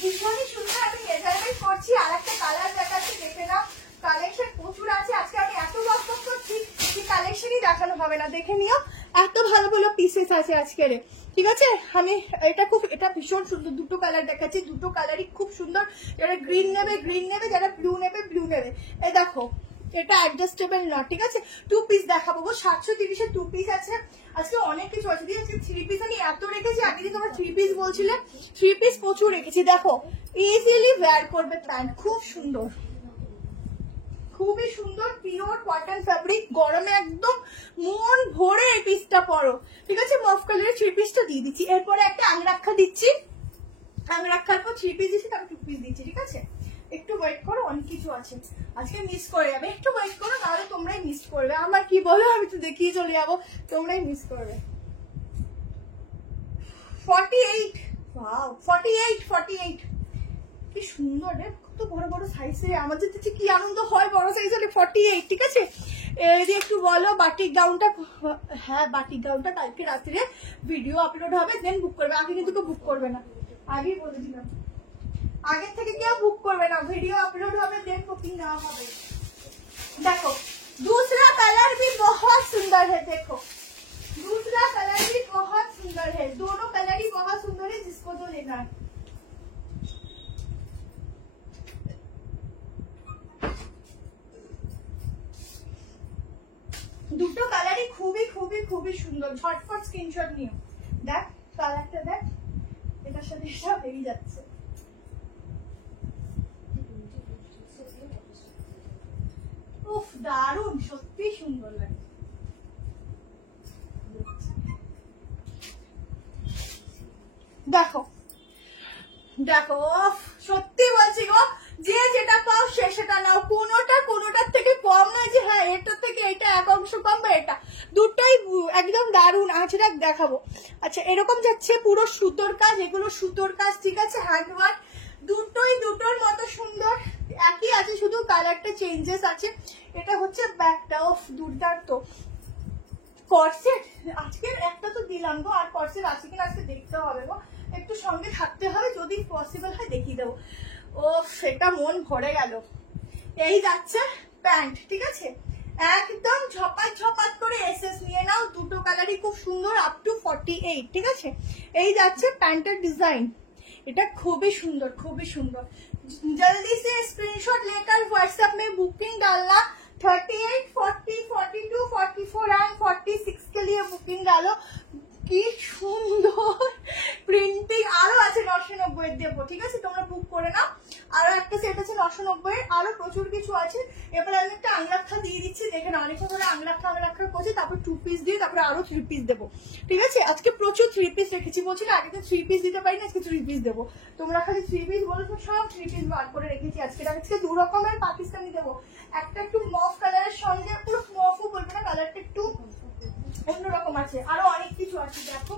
ভীষণই সুন্দর। আমি মেজারমেন্ট করছি, আর একটা কালার দেখাচ্ছি, দেখে নাও। কালেকশন প্রচুর আছে, আজকে আমি এত বক্স করছি কি কালেকশনই দেখানো হবে না, দেখে নিও। এত ভালো ভালো পিসেস আছে আজকের, ঠিক আছে। আমি এটা ভীষণ সুন্দর, দুটো কালার দেখাচ্ছি, দুটো কালারই খুব সুন্দর। যারা গ্রিন নেবে গ্রিন নেবে, যারা ব্লু নেবে ব্লু নেবে। এই দেখো এটা অ্যাডজাস্টেবল না, ঠিক আছে। 2 পিস দেখাবো, 730 2 পিস আছে। আজকে অনেক কিছু আছে, দিয়ে 3 পিস আমি এত রেখেছি। আগে যে তোমরা 3 পিস বলছিলে, 3 পিস প্রচুর রেখেছি। দেখো ইজিলি ওয়্যার করবে প্যান্ট, খুব সুন্দর, খুবই সুন্দর, পিওর কটন ফ্যাব্রিক। গরমে একদম মন ভরে এই পিসটা পরো, ঠিক আছে। মফ কালারের 3 পিসটা দিয়ে দিচ্ছি। এরপরে একটা আংরাক্ষা দিচ্ছি, আংরাক্ষার পর 3 পিস দিচ্ছি, তারপর 2 পিস দিচ্ছি, ঠিক আছে। একটু ওয়েট করো, অনেক কিছু আছে, আজকে মিস করে যাবে। একটু ওয়েট করো, নাহলে তোমরাই মিস করবে। আমার কি বলো, আমি তো দেখিয়ে চলে যাবো, তোমরাই মিস করবে। 48, ওয়াও 48 কি সুন্দর রে, কত বড় বড় সাইজে। আমাদের দেখছি কি আনন্দ হয় বড় সাইজ হলে। 48, ঠিক আছে। এই একটু বলো বাটিক গাউনটা, হ্যাঁ বাটিক গাউনটা কালকে রাত্রে ভিডিও আপলোড হবে, দেন বুক করবে। আগে কিন্তু কেউ বুক করবে না, আগেই বলে দিলাম, আগের থেকে কেউ বুক করবে না। ভিডিও আপলোড হবে, দেন বুকিং নেওয়া হবে। देखो दूसरा कलर भी बहुत सुंदर है, देखो दूसरा कलर भी बहुत सुंदर है। दोनों कलर ही बहुत सुंदर है, जिसको तो लेना है। দুটো কালারই খুবই খুবই খুবই সুন্দর। ঝটফট স্ক্রিনশট নিও। দেখ কালারটা দেখ, এটার সাথে এটা বেরিয়ে যাচ্ছে। উফ দারুণ, সত্যি সুন্দর লাগে। দেখো দেখো, সত্যি বলছি গো, যে যেটা পাও সে সেটা নাও। কোনোটার থেকে কম নয় যে হ্যাঁ এটার থেকে এটা এক অংশ কম বা এটা, দুটোই একদম দারুণ। আজরাক দেখাবো। আচ্ছা এরকম যাচ্ছে পুরো সুতোর কাজ, এগুলো সুতোর কাজ, ঠিক আছে, হ্যান্ডওয়ার্ক। দুটোই দুটোর মতো সুন্দর, একই আছে, শুধু কালারটা চেঞ্জেস আছে। এটা হচ্ছে ব্যাকটা, অফ দুর্দান্ত। কর্সেট আজকের একটা তো দিলাম গো, আর কর্সেট আছে কিনা আজকে দেখতে হবে গো, একটু সঙ্গে থাকতে হবে, যদি পসিবল হয় দেখিয়ে দেবো। ও সেটা মন ভরে গেল। এই যাচ্ছে প্যান্ট, ঠিক আছে, একদম ঝপাত ঝপাত করে এসএস নিয়ে নাও। দুটো কালারই খুব সুন্দর, আপ টু 48, ঠিক আছে। এই যাচ্ছে প্যান্টের ডিজাইন, এটা খুবই सुंदर, खूबी सुंदर। जल्दी से स्क्रीनशॉट लेकर व्हाट्सएप में बुकिंग डालना। 38, 40, 42, 44 एंड 46 के लिए बुकिंग डालो। কি সুন্দর প্রিন্টিং। আরো আছে 990 দেবো, ঠিক আছে, তোমরা বুক করে নাও। আরো একটা সেট আছে 990, আরো প্রচুর কিছু আছে। এবার আমি একটা আংরাক্ষা দিয়ে দিচ্ছি, দেখে নাও। অনেকক্ষণ ধরে আংরাক্ষা করছি, তারপর 2 পিস দিয়ে তারপরে আরো 3 পিস দেবো, ঠিক আছে। আজকে প্রচুর 3 পিস রেখেছি, বলছি না আগে তো 3 পিস দিতে পারি না, আজকে 3 পিস দেবো। তোমরা খালি 3 পিস বলছো, সব 3 পিস বার করে রেখেছি আজকে। আজকে 2 রকমের পাকিস্তানি দেবো, একটা একটু মফ কালারের সঙ্গে, পুরো মফও বলবো না, কালারটা একটু অন্যরকম আছে। আরো অনেক কিছু আছে, দেখো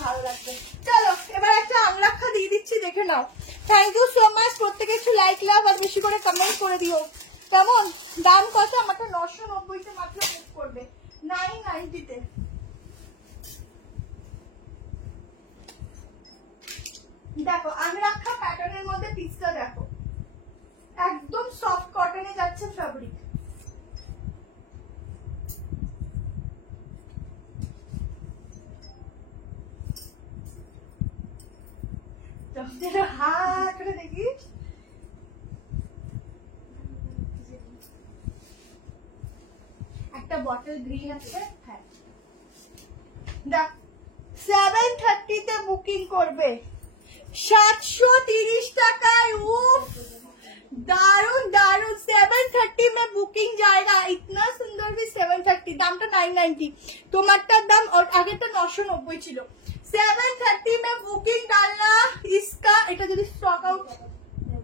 ভালো লাগবে। চলো এবার একটা আংরাক্ষা দিয়ে দিচ্ছি, দেখে নাও। Thank you so much. প্রত্যেকে একটু লাইক লাভ আর বেশি করে কমেন্ট করে দিও। কেমন দাম কত? আমাকে 990 মাত্র বুক করবে, 990 তে। দেখো আংরাক্ষা প্যাটার্নের মধ্যে পিসটা দেখো, একদম সফট কটনে যাচ্ছে ফ্যাব্রিক। হাত করে দেখিস, একটা বটল গ্রিন আছে, হ্যাঁ। 730 তে বুকিং করবে, 730 টাকায়। उफ दारुण दारुण। 730 में बुकिंग जाएगा, इतना सुंदर भी 730। दामটা 990, তোমারটার দাম আগে তো 990 ছিল। 730 में बुकिंग डालना इसका। এটা যদি স্টক আউট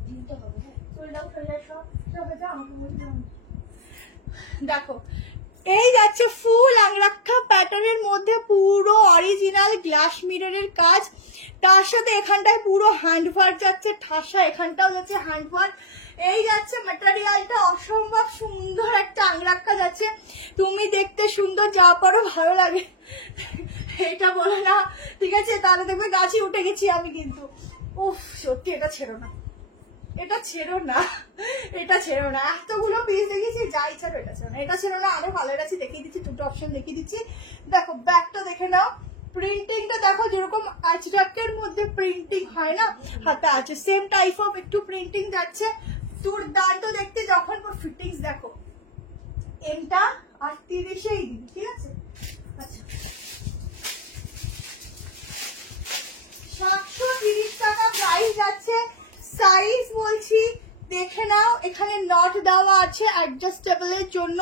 দিতে হবে, হ্যাঁ সোল্ড আউট হয়ে যায় সব হয়ে যায়। আমাকে দেখো এই যাচ্ছে ফুল আংরাক্ষা প্যাটার্নের মধ্যে, পুরো অরিজিনাল গ্লাস মিররের কাজ, তার সাথে এখানটায় পুরো হ্যান্ড ওয়ার্ক যাচ্ছে, ঠাসা এখানটাও যাচ্ছে হ্যান্ড ওয়ার্ক। এই যাচ্ছে ম্যাটেরিয়ালটা অসম্ভব সুন্দর একটা আংরাক্ষা যাচ্ছে। তুমি দেখতে সুন্দর, যা পারো ভালো লাগে, এটা বলে না, ঠিক আছে। তাহলে দেখবে গাছে উঠে গেছি আমি কিন্তু। উফ সত্যি এটা ছেড়ো না, এটা ছেড়ো না, এটা ছেড়ো না। এতগুলো পিস দেখিয়েছি, যা ইচ্ছা এটা ছেড়ো না, এটা ছেড়ো না। আরো ভালো আছে দেখিয়ে দিচ্ছি, দুটো অপশন দেখিয়ে দিচ্ছি। দেখো ব্যাকটা দেখে নাও, প্রিন্টিংটা দেখো যেরকম আজরাকের মধ্যে প্রিন্টিং হয় না হাতে আছে, সেম টাইপ অফ একটু প্রিন্টিং যাচ্ছে, দুর্দান্ত দেখতে। যখন ফিটিংস দেখো এমটা 38-এই দিন, ঠিক আছে। আচ্ছা 730 টাকা প্রাইস যাচ্ছে। সাইজ বলছি দেখে নাও, এখানে নট দেওয়া আছে অ্যাডজাস্টেবলের জন্য।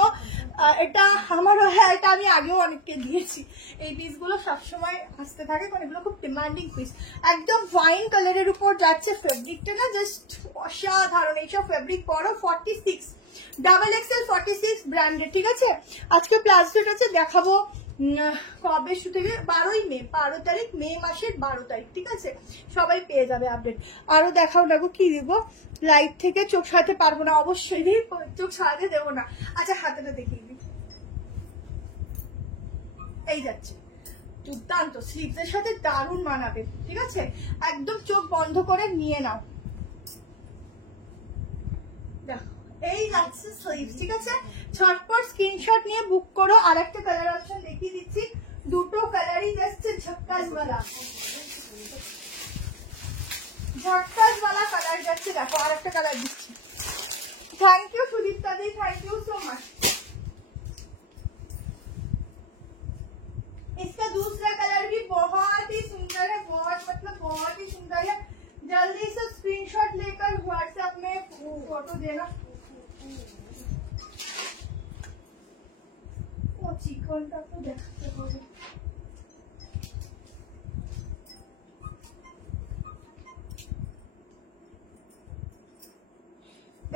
এটা আমারও, হ্যাঁ এটা আমি আগেও অনেককে দিয়েছি। এই পিসগুলো সবসময় আসতে থাকে কারণ এগুলো খুব ডিমান্ডিং পিস। একদম ওয়াইন কালারের উপর যাচ্ছে, ফেব্রিকটা না জাস্ট অসাধারণ। এইসব ফেব্রিক পরো। 46 XXL 46 ব্র্যান্ডের, ঠিক আছে। আজকে প্লাজোট আছে, দেখাবো কবে থেকে, 12ই মে, 12 তারিখ, মে মাসের 12 তারিখ, ঠিক আছে। সবাই পেয়ে যাবে আপডেট। আরো দেখাও দেখো কি দিব, লাইট থেকে চোখ সারাতে পারবো না, অবশ্যই চোখ সারাতে দেবো না। আচ্ছা হাতেটা দেখিয়ে দিই, এই যাচ্ছে দুর্দান্ত, স্লিভসের সাথে দারুণ মানাবে, ঠিক আছে। একদম চোখ বন্ধ করে নিয়ে নাও, দেখো এই যাচ্ছে স্লিভস, ঠিক আছে। ঝটপট স্ক্রিনশট নিয়ে বুক করো। আর একটা কালার অপশন দেখিয়ে দিচ্ছি, দুটো কালারই যাচ্ছে ঝটকাস वाला কালার যাচ্ছে। দেখো আর একটা কালার দিচ্ছি। Thank you Sudipta di, thank you so much. इसका दूसरा कलर भी बहुत ही सुंदर है, बहुत मतलब बहुत ही सुंदर है। जल्दी से स्क्रीनशॉट लेकर व्हाट्सएप में फोटो देना। वो चिकनটা তো দেখতে হবে।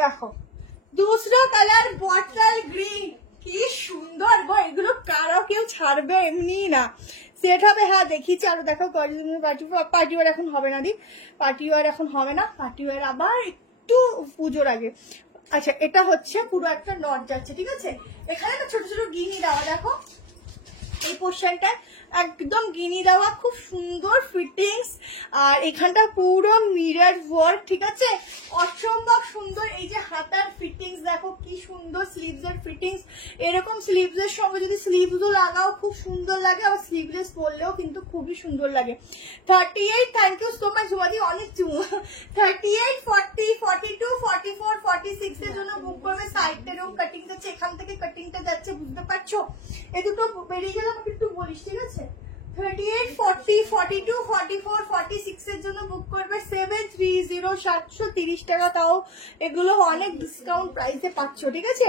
দেখো दूसरा कलर बॉटल ग्रीन, কি সুন্দর গো। এগুলো কারো কেউ ছাড়বে এমনি না, সেট হবে। হ্যাঁ দেখিয়েছি, আরো দেখো পার্টি ওয়ার এখন হবে না দি, পার্টি ওয়ার এখন হবে না, পার্টি ওয়ার আবার একটু পুজোর আগে। আচ্ছা এটা হচ্ছে পুরো একটা নট যাচ্ছে, ঠিক আছে। এখানে না ছোট ছোট গিনি দেওয়া, দেখো এই পোর্শনটা একদম গিনি দেওয়া, খুব সুন্দর ফিটিংস। আর এখানটা পুরো মিরর ওয়ার্ক, ঠিক আছে, অসম্ভব সুন্দর। এই যে হাতার ফিটিংস দেখো কি সুন্দর, স্লিভস এর ফিটিংস। এরকম স্লিভস এর সঙ্গে যদি স্লিভসও লাগাও খুব সুন্দর লাগে, আর স্লিভলেস পরলেও কিন্তু খুবই সুন্দর লাগে। 38, থ্যাংক ইউ সো মাচ জুমাদি, অনেক 38, 40, 42, 44, 46 এর জন্য বুক করবে। সাইডটা এরকম কাটিং যাচ্ছে, এখান থেকে কাটিংটা যাচ্ছে, বুঝতে পারছো। এই দুটো বেরিয়ে গেলে আমাকে একটু বলিস, ঠিক আছে। 38, 40, 42, 44, 46 এর জন্য বুক করবে। 730, 730 টাকা, তাও এগুলো অনেক ডিসকাউন্ট প্রাইসে পাচ্ছ, ঠিক আছে।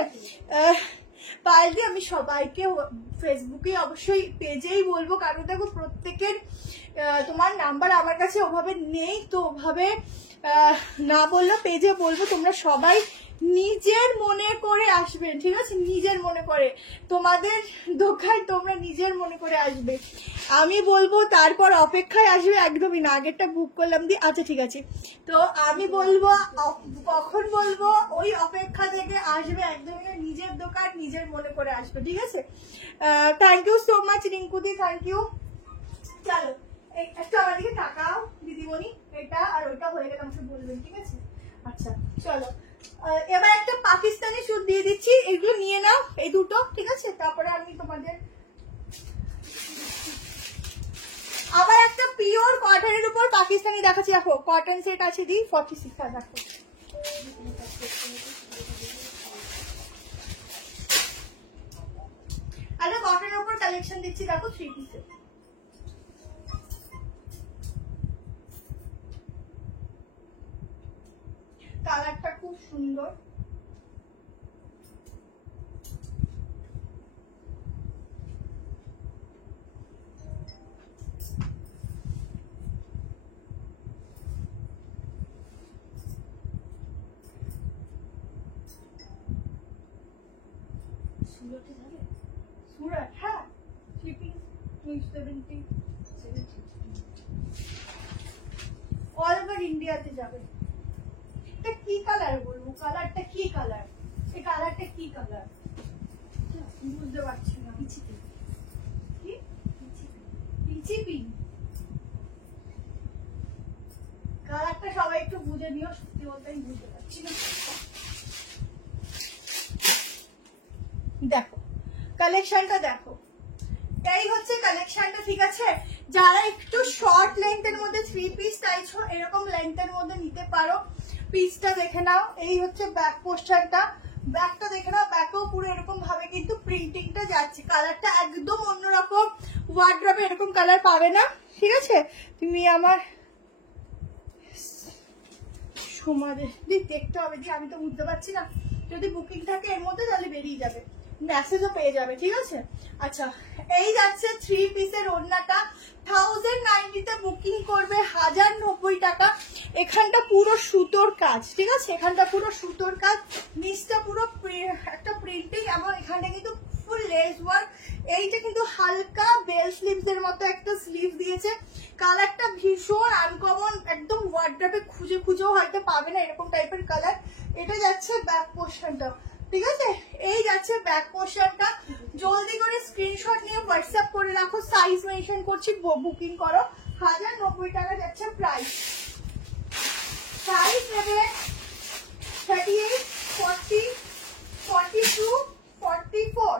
পারলে আমি সবাইকে ফেসবুকে অবশ্যই পেজেই বলবো, কারণ দেখো প্রত্যেকের তোমার নাম্বার আমার কাছে ওভাবে নেই, তো ওভাবে না বললেও পেজে বলবো। তোমরা সবাই নিজের মনে করে আসবেন, ঠিক আছে, নিজের মনে করে। তোমাদের দোকান তোমরা নিজের মনে করে আসবে, আমি বলবো তারপর অপেক্ষায় আসবে একদমই না। আগেরটা বুক করলাম দি, আচ্ছা ঠিক আছে, তো আমি বলবো কখন বলবো, ওই অপেক্ষা থেকে আসবে একদমই, নিজের দোকান নিজের মনে করে আসবে, ঠিক আছে। থ্যাংক ইউ সো মাচ রিঙ্কুদি, থ্যাংক ইউ। চলো একটু আমার দিকে তাকাও দিদিমণি, এটা আর ওইটা হয়ে গেলে আমাকে বলবেন, ঠিক আছে। আচ্ছা চলো এবার একটা পাকিস্তানি স্যুট দিয়ে দিচ্ছি, এগুলো নিয়ে নাও এই দুটো, ঠিক আছে। তারপরে আমি তোমাদের আবার একটা পিওর কটনের উপর পাকিস্তানি দেখাচ্ছি। দেখো কটন সেট আছে দি 46, দেখো আরে কটনের উপর কালেকশন দিচ্ছি, দেখো 3 পিসের। কালারটা খুব সুন্দর, সুরাট, হ্যাঁ শিপিং 270 অল ওভার ইন্ডিয়াতে যাবে। এটা কি কালার বলবো, কালারটা কি কালার, এই কালারটা কি কালার বুঝতে পারছি না। পিচিপি কালারটা সবাই একটু বুঝে নিও, সত্যি বলতে আমি বুঝতে পারছি না। দেখো কালেকশনটা দেখো, এই হচ্ছে কালেকশনটা, ঠিক আছে। যারা একটু শর্ট লেন্থের মধ্যে 3 পিস চাইছো এরকম লেন্থের মধ্যে নিতে পারো। পিসটা দেখে নাও, এই হচ্ছে ব্যাক পোস্টারটা, ব্যাকটা দেখে নাও, ব্যাকেও পুরো এরকম ভাবে কিন্তু প্রিন্টিংটা যাচ্ছে। কালারটা একদম অন্যরকম, ওয়ার্ড্রপে এরকম কালার পাবে না, ঠিক আছে? তুমি আমার দেখতে হবে, আমি তো বুঝতে পারছি না, যদি বুকিং থাকে এর মধ্যে তাহলে বেরিয়ে যাবে, মেসেজও পেয়ে যাবে, ঠিক আছে? আচ্ছা, এই যাচ্ছে 3 পিসের ওড়নাটা, 1090 তে বুকিং করবে, 1090 টাকা। এখানটা পুরো সুতোর কাজ, ঠিক আছে? এখানটা পুরো সুতোর কাজ, নিচটা পুরো একটা প্রিন্টিং, এবং এখানটা কিন্তু ফুল লেস ওয়ার্ক। এইটা কিন্তু হালকা বেল স্লিভস এর মতো একটা স্লিভ দিয়েছে। কালারটা ভীষণ আনকমন, একদম ওয়ার্ড্রপে খুঁজে খুঁজেও হয়তো পাবে না এরকম টাইপের কালার। এটা যাচ্ছে ব্যাক পোর্শনটা, ঠিক আছে? এই যাচ্ছে ব্যাক পোর্শনটা। জলদি করে স্ক্রিনশট নিয়ে হোয়াটসঅ্যাপ করে রাখো, সাইজ মেনশন করছি, বুকিং করো। 1090 টাকা যাচ্ছে প্রাইস। সাইজ নেবে 38, 40, 42, 44।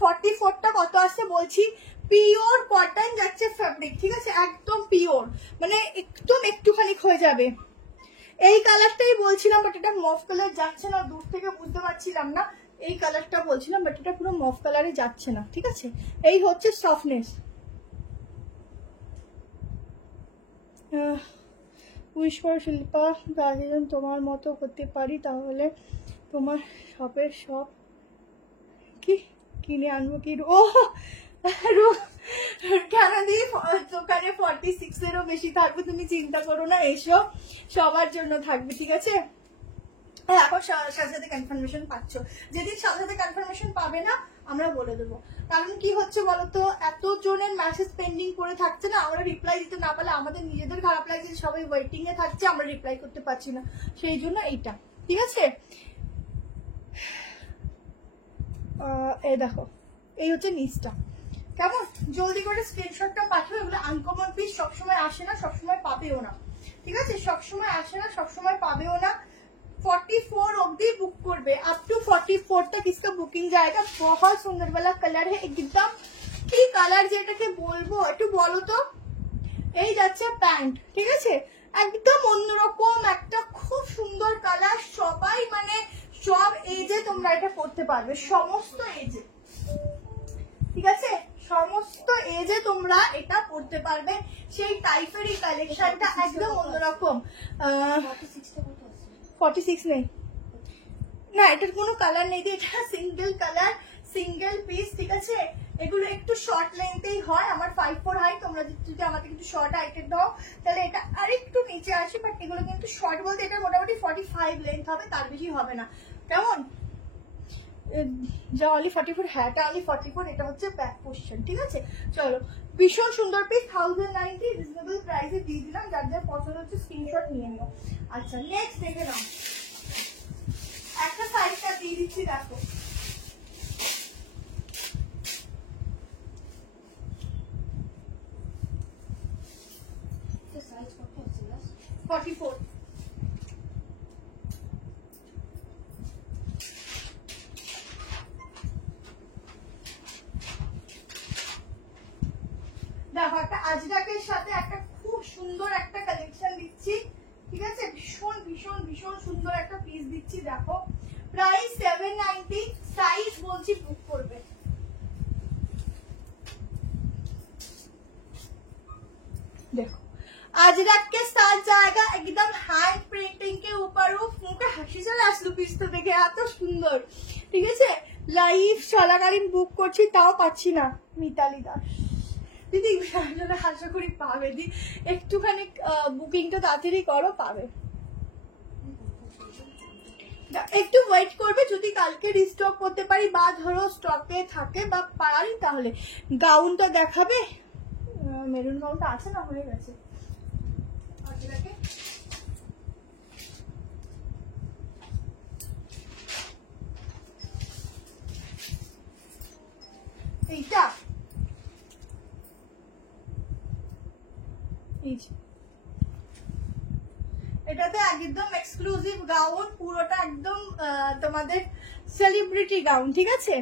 44টা কত আসছে বলছি, পিওর কটন যাচ্ছে ফ্যাব্রিক, ঠিক আছে? একদম পিওর, মানে একদম একটুখানি হয়ে যাবে। এই কালারটাই বলছিলাম, বাট এটা মফ কালার যাচ্ছে না, দূর থেকে বুঝতে পারছিলাম না। এই কালারটা বলছিলাম, বাট এটা পুরো মফ কালারে যাচ্ছে না, ঠিক আছে? এই হচ্ছে সফটনেস। উইশ করো শিল্পা, গার্জিয়ান তোমার মতো হতে পারি, তাহলে তোমার শপের সব কি কিনে আনবো। কি ও কেন দিই, দোকানে 46-এরও বেশি থাকবে, তুমি চিন্তা করো না, এসো, সবার জন্য থাকবে, ঠিক আছে? এখন সাথে সাথে কনফার্মেশন পাচ্ছ, যেদিন সাথে সাথে কনফার্মেশন পাবে না আমরা বলে দেবো। কারণ কি হচ্ছে বলতো, এত জনের মেসেজ পেন্ডিং করে থাকছে না, আমরা রিপ্লাই দিতে না পারলে আমাদের নিজেদের খারাপ লাগছে, সবাই ওয়েটিং এ থাকছে, আমরা রিপ্লাই করতে পারছি না, সেই জন্য এইটা, ঠিক আছে? এই দেখো, এই হচ্ছে নিচটা, কেমন? জলদি করে স্ক্রিনশটটা পাঠো, এগুলো আনকমন পিস, সবসময় আসে না, সবসময় পাবেও না, ঠিক আছে? সবসময় আসে না, সবসময় পাবেও না। 44 অব্দি বুক করবে, अप टू 44 तक इसका बुकिंग जाएगा। बहुत सुंदर वाला कलर है एकदम, কি কালার যেটাকে বলবো একটু বলো তো। এই যাচ্ছে প্যান্ট, ঠিক আছে? একদম অন্যরকম একটা খুব সুন্দর কালার, সবাই মানে সব এজে তোমরা এটা পড়তে পারবে, সমস্ত এজে, ঠিক আছে? সমস্ত এজে তোমরা এটা পড়তে পারবে, সেই টাইপেরই কালেকশনটা একদম অন্যরকম। 46 নেই না, এটার কোনো কালার নেই, এটা সিঙ্গেল কালার, সিঙ্গেল পিস, ঠিক আছে? এগুলো একটু শর্ট লেন্থেই হয়, আমার 5'4" হাইট, তোমরা যদি আমাকে একটু শর্ট হাইটের দাও তাহলে এটা আরেকটু নিচে আসে, বাট এগুলো কিন্তু শর্ট বলতে এটা মোটামুটি 45 লেন্থ হবে, তার বেশি হবে না, কেমন? যা অনলি 44, হ্যাঁ এটা অনলি 44, এটা হচ্ছে ব্যাক পোর্শন, ঠিক আছে? চলো, ভীষণ সুন্দর পিস, 1090 রিজনেবল প্রাইসে দিয়ে দিলাম, যার যার পছন্দ হচ্ছে স্ক্রিনশট নিয়ে নিও। আচ্ছা, নেক্সট দেখে নাও, একটা সাইজটা দিয়ে দিচ্ছি, দেখো, সাইজ কত আছে? 44। দেখো, একটা আজরাকের সাথে একটা খুব সুন্দর একটা কালেকশন দিচ্ছি, ঠিক আছে? ভীষণ ভীষণ ভীষণ সুন্দর একটা পিস দিচ্ছি, দেখো, প্রাইস 790, সাইজ বলছি বুক করবে। देखो अजरक के साथ जाएगा एकदम हैंड प्रिंटिंग के ऊपर, वो मुझे हंसी चले আসলো পিসটা দেখে, এত সুন্দর, ঠিক আছে? লাইভ চলাকালীন বুক করছি, তাও পাচ্ছি না। মিতালি দাস দিদি, আশা করি পাবে, দি একটুখানি বুকিংটা তাড়াতাড়ি করো, পাবে, একটু ওয়েট করবে, যদি কালকে রিস্টক করতে পারি বা ধরো স্টকে থাকে বা পারি, তাহলে গাউনটা দেখাবে। মেরুন গাউনটা আছে না, হয়ে গেছে। এইটা এটাতে একদম এক্সক্লুসিভ গাউন, পুরোটা একদম তোমাদের সেলিব্রিটি গাউন, ঠিক আছে?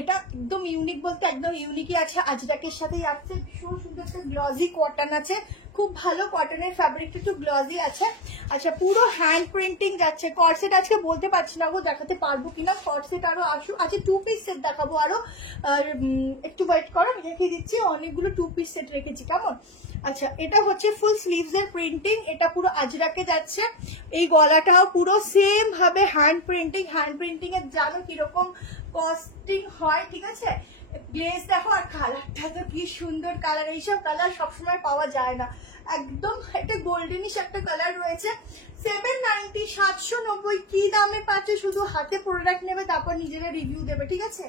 এটা একদম ইউনিক বলতে একদম ইউনিকই আছে, আজরাকের সাথে যাচ্ছে। ভীষণ সুন্দর একটা গ্লজি কটন আছে, খুব ভালো কটনের ফ্যাব্রিকটা, একটু গ্লজি আছে। আচ্ছা পুরো হ্যান্ড প্রিন্টিং যাচ্ছে। কর্সেট আজকে বলতে পারছি না গো, দেখাতে পারবো কিনা। কর্সেট আরো আসুক। আচ্ছা 2 পিস সেট দেখাবো আরো, একটু ওয়েট করো, আমি দেখিয়ে দিচ্ছি। অনেকগুলো 2 পিস সেট রেখেছি, কেমন। আচ্ছা এটা হচ্ছে ফুল স্লিভস এর প্রিন্টিং, এটা পুরো আজরাকে যাচ্ছে। এই গলাটাও পুরো সেম ভাবে হ্যান্ড প্রিন্টিং। হ্যান্ড প্রিন্টিং এর জানো কিরকম কস্টিং হয়, ঠিক আছে। গ্লেজ দেখো, আর কালারটা তো কি সুন্দর কালার। এইসব কালার সবসময় পাওয়া যায় না, একদম একটা গোল্ডেনিশ একটা কালার রয়েছে। 790 790 কি দামে পাচ্ছে, শুধু হাতে প্রোডাক্ট নেবে, তারপর নিজেরা রিভিউ দেবে, ঠিক আছে।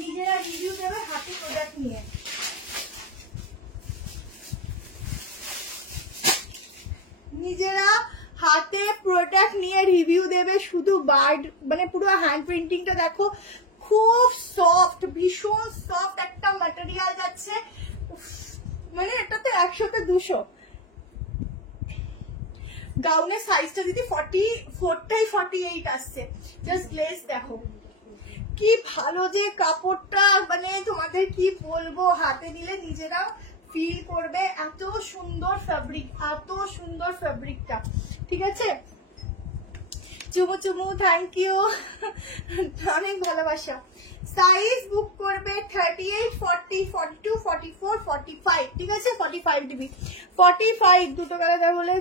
নিজেরা রিভিউ দেবে হাতে প্রোডাক্ট নিয়ে। নিজেরা হাতে প্রোডাক্ট নিয়ে রিভিউ দেবে, শুধু বার্ড মানে পুরো হ্যান্ড প্রিন্টিংটা দেখো, খুব সফট, ভীষণ সফট একটা ম্যাটেরিয়াল যাচ্ছে। মানে এটাতে 100তে 200। গাউনের সাইজটা দিদি 44টাই 48 আসছে। জাস্ট গ্লেজ দেখো কি ভালো যে কাপড়টা, মানে তোমাদের কি বলবো, হাতে নিলে নিজেরা ফিল করবে এত সুন্দর ফ্যাব্রিক, এত সুন্দর ফ্যাব্রিকটা, ঠিক আছে। চুমু চুমু, থ্যাংক ইউ, অনেক ভালোবাসা। সাইজ বুক করবে 38 40 42 44 45, ঠিক আছে। 45 ডিবি 45 দুটো কালার বলে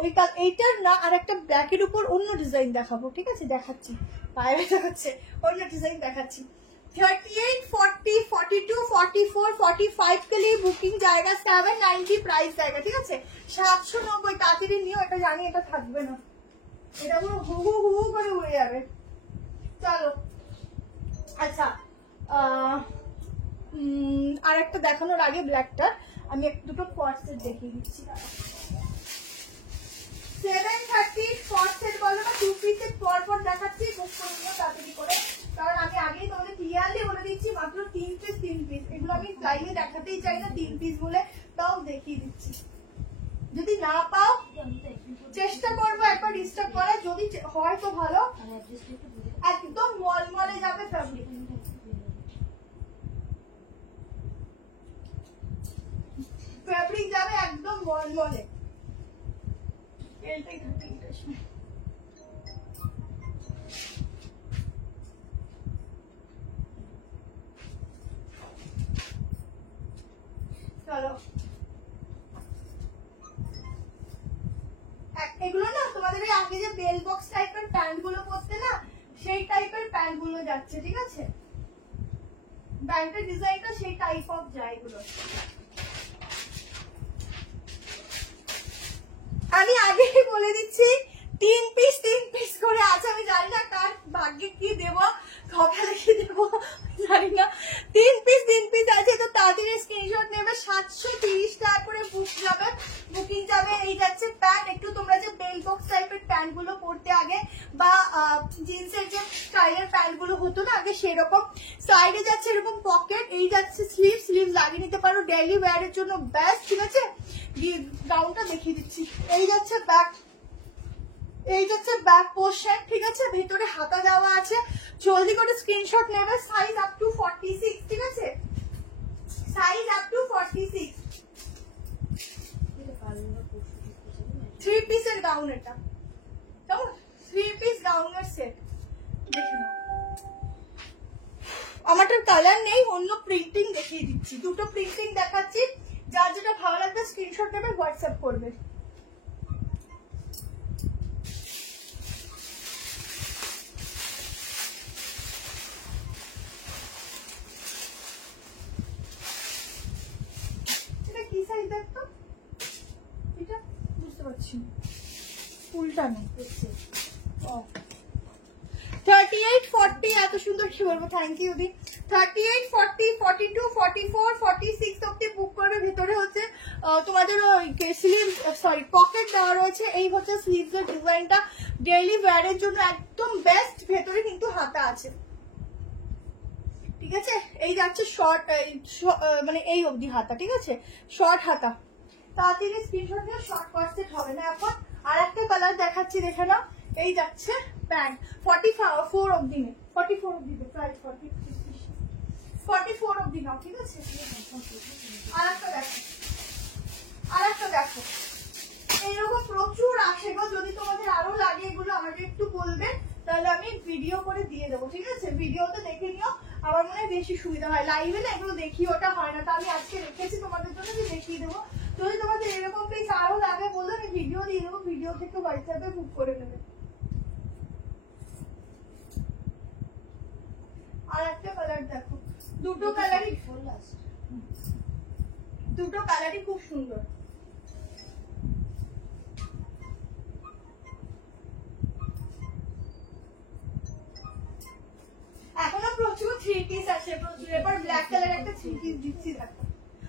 ওই এইটার না, আর একটা ব্ল্যাকের উপর অন্য ডিজাইন দেখাবো, ঠিক আছে। দেখাচ্ছি, পায়ে ব্যথা হচ্ছে, অন্য ডিজাইন দেখাচ্ছি। 38 40 42 44 45 के लिए বুকিং জায়গা, 790 প্রাইস জায়গা, ঠিক আছে। 790 তাড়াতাড়ি নিও, এটা জানি এটা থাকবে না, এটা পুরো হু হু হু করে উড়ে যাবে। চলো আচ্ছা আর একটা দেখানোর আগে ব্ল্যাকটা আমি দুটো কোয়ার্সেট দেখিয়ে দিচ্ছি। 730 কোয়ার্সেট বলো না, 2 পিসের পর পর দেখাচ্ছি, বুক করে নিও তাড়াতাড়ি করে, কারণ আমি আগেই তোমাদের ক্লিয়ারলি বলে দিচ্ছি মাত্র 3 পিস। এগুলো আমি লাইভে দেখাতেই চাই না 3 পিস বলে, তাও দেখিয়ে দিচ্ছি। যদি না পাও চেষ্টা করবো একবার ডিস্টার্ব করা, যদি হয় তো ভালো। একদম মলমলে যাবে ফ্যাব্রিক, ফ্যাব্রিক যাবে একদম মলমলে। চলো এগুলো না তোমাদের ওই আগে যে বেল বক্স টাইপের প্যান্ট গুলো পরতে না, সেই টাইপের প্যান্ট গুলো যাচ্ছে, ঠিক আছে। প্যান্টের ডিজাইনটা সেই টাইপ অফ যায় এগুলো। আমি আগেই বলে দিচ্ছি 3 পিস করে আছে। আমি জানি না কার ভাগ্যে কি দেবো, কপালে কি দেবো জানি না। 3 পিস আছে, তো তাড়াতাড়ি স্ক্রিনশট নেবে। 730 টাকা করে বুকিং যাবে। এই যাচ্ছে প্যান্ট, একটু তোমরা যে বেল বক্স টাইপের প্যান্ট গুলো পরতে আগে, বা জিন্সের যে স্টাইলের প্যান্ট গুলো হতো না আগে, সেরকম। সাইডে যাচ্ছে এরকম পকেট, এই যাচ্ছে স্লিভ লাগিয়ে নিতে পারো, ডেইলি ওয়্যারের জন্য বেস্ট, ঠিক আছে। গাউনটা দেখিয়ে দিচ্ছি। এই যাচ্ছে ব্যাক পোর্শন, ঠিক আছে। ভেতরে হাতা দেওয়া আছে, জলদি করে স্ক্রিনশট নেবে। সাইজ আপ টু 46, ঠিক আছে। Size up to 46। 3 পিসের গাউন এটা, কেমন। 3 পিস গাউনের সেট দেখে নাও। আমারটার কালার নেই, অন্য প্রিন্টিং দেখিয়ে দিচ্ছি। দুটো প্রিন্টিং দেখাচ্ছি, যার যেটা ভালো লাগবে স্ক্রিনশট নেবে, হোয়াটসঅ্যাপ করবে। এটা কি সাইজ দেখতো, এটা বুঝতে পারছি ফুলটা নেই। 38 40 এত সুন্দর কি বলবো, থ্যাংক ইউ দি। 38 40 42 44 46 অব্দি বুক করবে। ভিতরে হচ্ছে তোমাদের স্লিভ সরি পকেট দেওয়া রয়েছে। এই হচ্ছে স্লিভস এর ডিজাইনটা, ডেইলি ওয়্যারের জন্য একদম বেস্ট। ভেতরে কিন্তু হাতা আছে, ঠিক আছে। এই যাচ্ছে শর্ট, মানে এই অবধি হাতা, ঠিক আছে, শর্ট হাতা। তাড়াতাড়ি স্ক্রিনশট নিয়ে, শর্ট কর্সেট হবে না এখন। আর একটা কালার দেখাচ্ছি, দেখে নাও। এই যাচ্ছে প্যান্ট 44 অবধি নেই, 44 অবধি দে, প্রাইস 44 অবধি নাও, ঠিক আছে? আর একটা দেখো এইরকম প্রচুর আসে গো, যদি তোমাদের আরো লাগে এগুলো আমাকে একটু বলবে, তাহলে আমি ভিডিও করে দিয়ে দেবো, ঠিক আছে? ভিডিওতে দেখে নিও, আমার মনে হয় বেশি সুবিধা হয়, লাইভে না এগুলো দেখি ওটা হয় না, তো আমি আজকে রেখেছি তোমাদের জন্য, যে দেখিয়ে দেবো। যদি তোমাদের এরকম পিস আরো লাগে বললে আমি ভিডিও দিয়ে দেবো, ভিডিও থেকে হোয়াটসঅ্যাপে বুক করে নেবে। আর একটা কালার দেখো, দুটো কালারই খুব সুন্দর। এখনো প্রচুর 3 পিস আছে, প্রচুর। এবার ব্ল্যাক কালার একটা 3 পিস দিচ্ছি দেখো,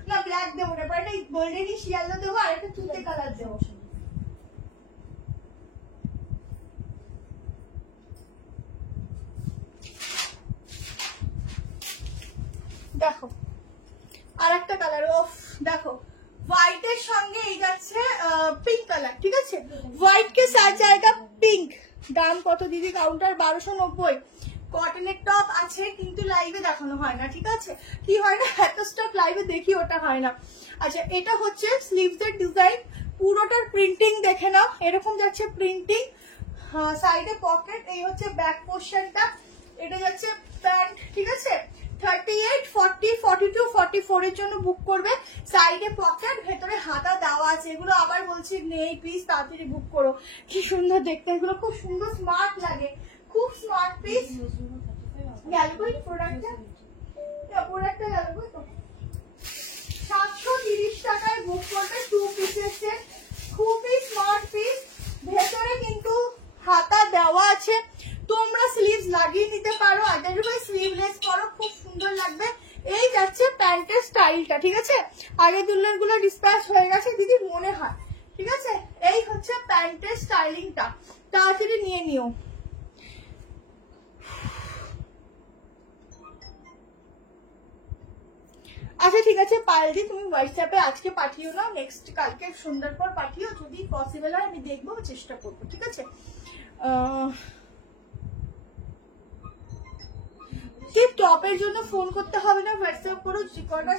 না ব্ল্যাক দেবো না, এবার একটা গোল্ডেনিশ ইয়েলো দেবো আর একটা তুতে কালার দেবো। দেখো আর একটা কালার, অফ দেখো হোয়াইটের সঙ্গে এই যাচ্ছে পিঙ্ক কালার, ঠিক আছে? হোয়াইট কে সাথ জায়গা পিঙ্ক। দাম কত দিদি? কাউন্টার 1290। কটনের টপ আছে কিন্তু লাইভে দেখানো হয় না, ঠিক আছে? কি হয় না, এত স্টক লাইভে দেখি ওটা হয় না। আচ্ছা, এটা হচ্ছে স্লিভস এর ডিজাইন, পুরোটার প্রিন্টিং দেখে নাও, এরকম যাচ্ছে প্রিন্টিং, সাইডে পকেট, এই হচ্ছে ব্যাক পোর্শনটা, এটা যাচ্ছে প্যান্ট, ঠিক আছে? 38, 40, 42, 44 এর জন্য বুক করবে। সাইডে পকেট, ভেতরে হাতা দেওয়া আছে। এগুলো আবার বলছি নেই, প্লিজ তাড়াতাড়ি বুক করো। কি সুন্দর দেখতে, এগুলো খুব সুন্দর, স্মার্ট লাগে, খুব স্মার্ট পিস। গেল কই প্রোডাক্টটা? প্রোডাক্টটা গেল কই তো? 730 টাকায় বুক করবে 2 পিসের সেট, খুবই স্মার্ট পিস। ভেতরে কিন্তু হাতা দেওয়া আছে, তোমরা স্লিভস লাগিয়ে নিতে পারো, আদারওয়াইজ স্লিভলেস করো, খুব সুন্দর লাগবে। এই যাচ্ছে প্যান্টের স্টাইলটা, ঠিক আছে? আগের দুলগুলো ডিসপ্যাচ হয়ে গেছে দিদি মনে হয়, ঠিক আছে? এই হচ্ছে প্যান্টের স্টাইলিংটা, তাড়াতাড়ি নিয়ে নিও। আচ্ছা ঠিক আছে পায়েলদি, তুমি হোয়াটসঅ্যাপে আজকে পাঠিও না, নেক্সট কালকে সন্ধ্যার পর পাঠিও, যদি পসিবল হয় আমি দেখবো, চেষ্টা করবো, ঠিক আছে? ঠিক টপের জন্য ফোন করতে হবে না, হোয়াটসঅ্যাপ করো, কয়টা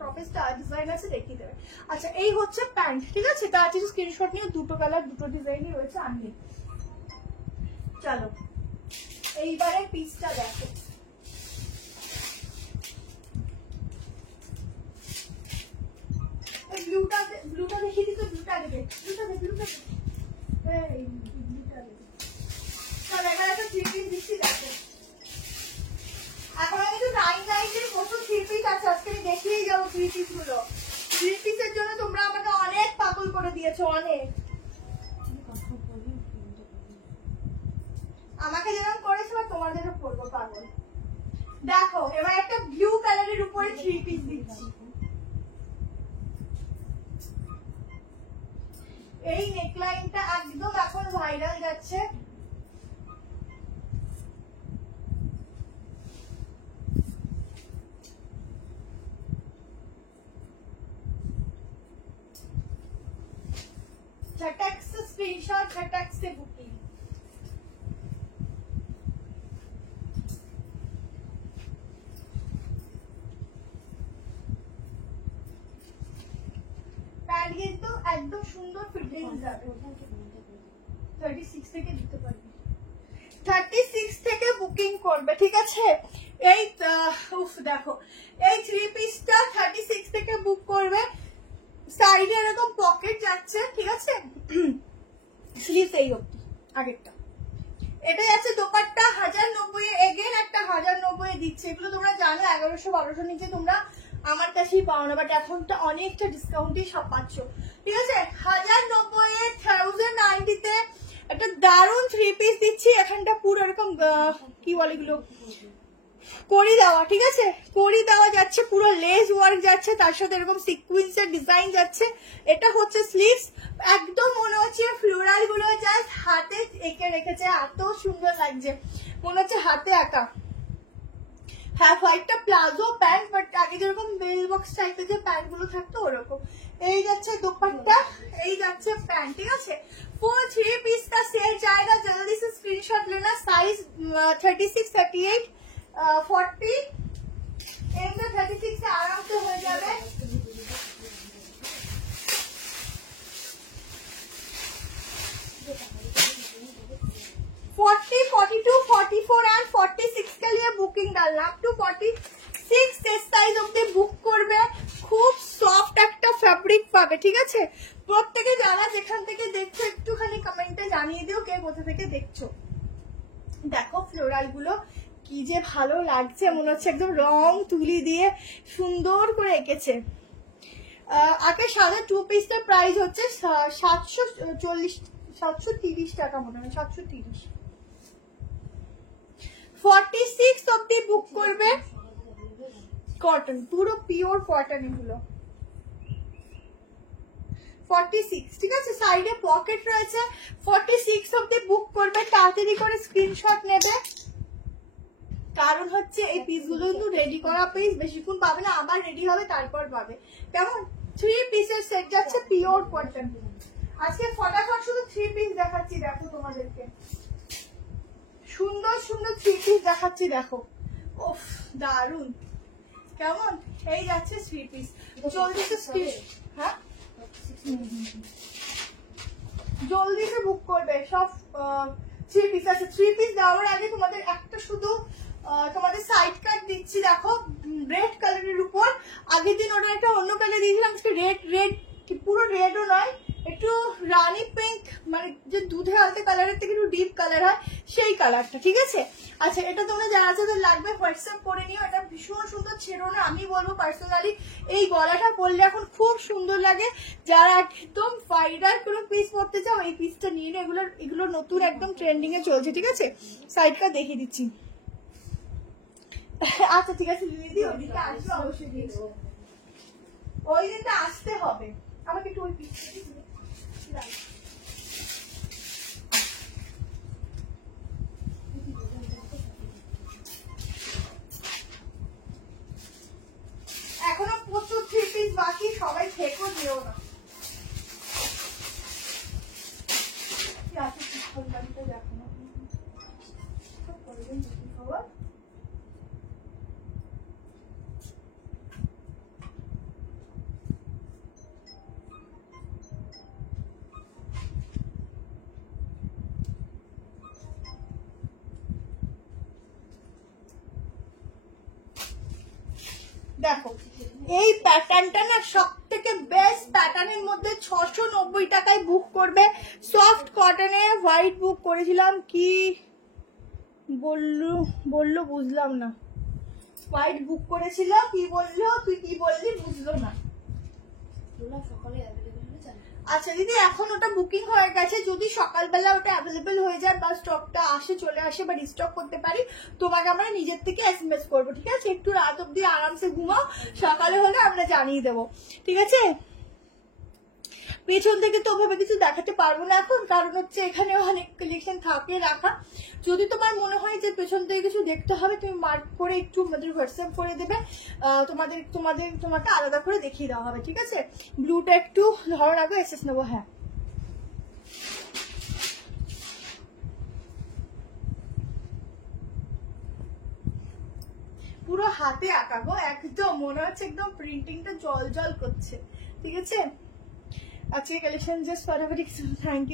টপের ডিজাইন আছে দেখিয়ে দেবে। আচ্ছা, এই হচ্ছে প্যান্ট, ঠিক আছে? তাড়াতাড়ি স্ক্রিনশট নিয়ে, দুটো কালার দুটো ডিজাইনই রয়েছে, আনলি। চলো এইবারে পিসটা দেখো, ব্লুটা দেখিয়ে দিত, ব্লুটা দেবে, ব্লুটা দেবে, চলো এবার একটা 3 পিস দিচ্ছি দেখো। এখন কিন্তু 99 এর প্রচুর 3 পিস আছে, আজকে আমি দেখিয়েই যাবো 3 পিস গুলো। 3 পিসের জন্য তোমরা আমাকে অনেক পাগল করে দিয়েছো, অনেক। আমাকে যেরকম করেছো তোমাদেরও করবো পাগল। দেখো এবার একটা ব্লু কালারের উপরে 3 পিস দিচ্ছি। এই নেকলাইনটা একদম এখন ভাইরাল যাচ্ছে, झटक से स्क्रीनशॉट, झटक से बुकिंग। প্যান্ট কিন্তু একদম সুন্দর ফিটিং যাবে। 36 থেকে দিতে পারবে, 36 থেকে বুকিং করবে, ঠিক আছে? এই দেখো এই 3 পিসটা 36 থেকে বুক করবে। সাইডে এরকম পকেট যাচ্ছে, ঠিক আছে? স্লিভস এই অবধি আগেরটা। এটা যাচ্ছে দোপাট্টা 1090, এগেন একটা 1090 দিচ্ছে। এগুলো তোমরা জানো 1100-1200 নিচে তোমরা আমার কাছেই পাও না, বাট এখন তো অনেকটা ডিসকাউন্টই সব পাচ্ছ, ঠিক আছে? 1090 1090 তে একটা দারুণ 3 পিস দিচ্ছি। এখানটা পুরো এরকম কি বলে এগুলো, কড়ি দেওয়া, ঠিক আছে? কড়ি দেওয়া যাচ্ছে, পুরো লেস ওয়ার্ক যাচ্ছে, তার সাথে এরকম সিকুয়েন্সের ডিজাইন যাচ্ছে। এটা হচ্ছে স্লিভস, একদম মনে হচ্ছে ফ্লোরাল গুলো জাস্ট হাতে এঁকে রেখেছে, এত সুন্দর লাগছে, মনে হচ্ছে হাতে আঁকা। হ্যাঁ হোয়াইটটা প্লাজো প্যান্ট, বাট আগে যেরকম বেল বক্স টাইপের যে প্যান্ট গুলো থাকতো ওরকম। এই যাচ্ছে দোপাট্টা, এই যাচ্ছে প্যান্ট, ঠিক আছে। ফুল 3 पीस का सेल जाएगा, जल्दी से स्क्रीनशॉट लेना। साइज 36, 38, 40, एक 36 से आराम से हो जाए। फोर्टी 42, 44 एंड 46 के लिए बुकिंग डालना। अप टू 46 সাইজ অবধি বুক করবে। খুব সফট একটা ফ্যাব্রিক পাবে, ঠিক আছে। প্রত্যেকে যারা যেখান থেকে দেখছো একটুখানি কমেন্টে জানিয়ে দিও কে কোথা থেকে দেখছো। দেখো ফ্লোরাল গুলো কি যে ভালো লাগছে, মনে হচ্ছে একদম রং তুলি দিয়ে সুন্দর করে এঁকেছে। আগে সাদা 2 পিসটার প্রাইস হচ্ছে 730 টাকা, মনে হয় 730। 46 অব্দি বুক করবে। কটন, পুরো পিওর কটন এগুলো। 46, ঠিক আছে। সাইডে পকেট রয়েছে। 46 অব্দি বুক করবে, তাড়াতাড়ি করে স্ক্রিনশট নেবে, কারণ হচ্ছে এই পিসগুলো কিন্তু রেডি করা পিস, বেশিক্ষণ পাবে না, আবার রেডি হবে তারপর পাবে, কেমন। 3 পিসের সেট যাচ্ছে পিওর কটন। আজকে ফটাফট শুধু 3 পিস দেখাচ্ছি, দেখো তোমাদেরকে সুন্দর সুন্দর 3 পিস দেখাচ্ছি, দেখো উফ দারুন, কেমন। এই যাচ্ছে 3 পিস, জলদি से হ্যাঁ জলদি से বুক করবে সব 3 পিস আছে। 3 পিস দেওয়ার আগে তোমাদের একটা শুধু তোমাদের সাইড কাট দিচ্ছি, দেখো রেড কালারের উপর। আগের দিন ওটা একটা অন্য কালার দিয়েছিলাম, রেড পুরো রেডও নয়, একটু রানি পিঙ্ক, মানে যে দুধে আলতে কালারের থেকে একটু ডিপ কালার হয় সেই কালারটা, ঠিক আছে। আচ্ছা এটা তোমরা যারা যাদের লাগবে হোয়াটসঅ্যাপ করে নিও। এটা ভীষণ সুন্দর, ছেড়ো না। আমি বলবো পার্সোনালি এই গলাটা পরলে এখন খুব সুন্দর লাগে। যারা একদম ফাইডার কোনো পিস পরতে চাও এই পিসটা নিয়ে নিও, এগুলো নতুন একদম ট্রেন্ডিং এ চলছে, ঠিক আছে। সাইডটা দেখিয়ে দিচ্ছি। আচ্ছা ঠিক আছে দিদি, ওইদিকে আসবে অবশ্যই দিয়েছো, ওই দিনটা আসতে হবে আমাকে একটু। ওই পিস এখনো প্রচুর 3 পিস বাকি, সবাই থেকো, দিও না। দেখো না খবর। দেখো এই প্যাটার্নটা না সব থেকে বেস্ট প্যাটার্নের মধ্যে 690 টাকায় বুক করবে। সফট কটনে হোয়াইট বুক করেছিলাম, কি বললো বুঝলাম না। হোয়াইট বুক করেছিল, কি বললো, তুই কি বললি বুঝলো না। সকালে আচ্ছা দিদি এখন ওটা বুকিং হয়ে গেছে, যদি সকালবেলা ওটা অ্যাভেলেবেল হয়ে যায় বা স্টকটা চলে আসে বা রিস্টক করতে পারি, তোমাকে আমরা নিজের থেকে এসএমএস করবো, ঠিক আছে। একটু রাত অব্দি আরামসে ঘুমাও, সকালে হলে আমরা জানিয়ে দেবো, ঠিক আছে। পেছন থেকে তো ওভাবে কিছু দেখাতে পারবো না এখন, কারণ হচ্ছে এখানে অনেক কালেকশন থাকে রাখা। যদি তোমার মনে হয় যে পেছন থেকে কিছু দেখতে হবে, তুমি মার্ক করে একটু আমাদের হোয়াটসঅ্যাপ করে দেবে, তোমাকে আলাদা করে দেখিয়ে দেওয়া হবে, ঠিক আছে। ব্লুটা একটু ধরো রাখো, এসএস নেবো। হ্যাঁ পুরো হাতে আঁকা গো, একদম মনে হচ্ছে একদম প্রিন্টিংটা জল জল করছে, ঠিক আছে। আজকে কালেকশন জাস্ট ফটাফট, থ্যাংক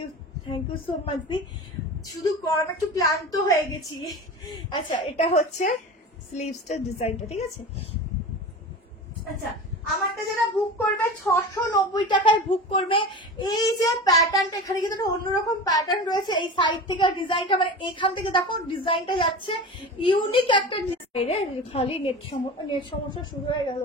ইউ সো মাচ দি। শুধু গরম একটু ক্লান্ত হয়ে গেছি। আচ্ছা এটা হচ্ছে স্লিভসটার ডিজাইনটা, ঠিক আছে। আচ্ছা আমারটা যারা বুক করবে 690 টাকায় বুক করবে। এই যে প্যাটার্নটা, এখানে কিন্তু একটা অন্যরকম প্যাটার্ন রয়েছে, এই সাইড থেকে ডিজাইনটা, মানে এখান থেকে দেখো ডিজাইনটা যাচ্ছে ইউনিক একটা ডিজাইন। খালি নেট সমস্যা শুরু হয়ে গেল।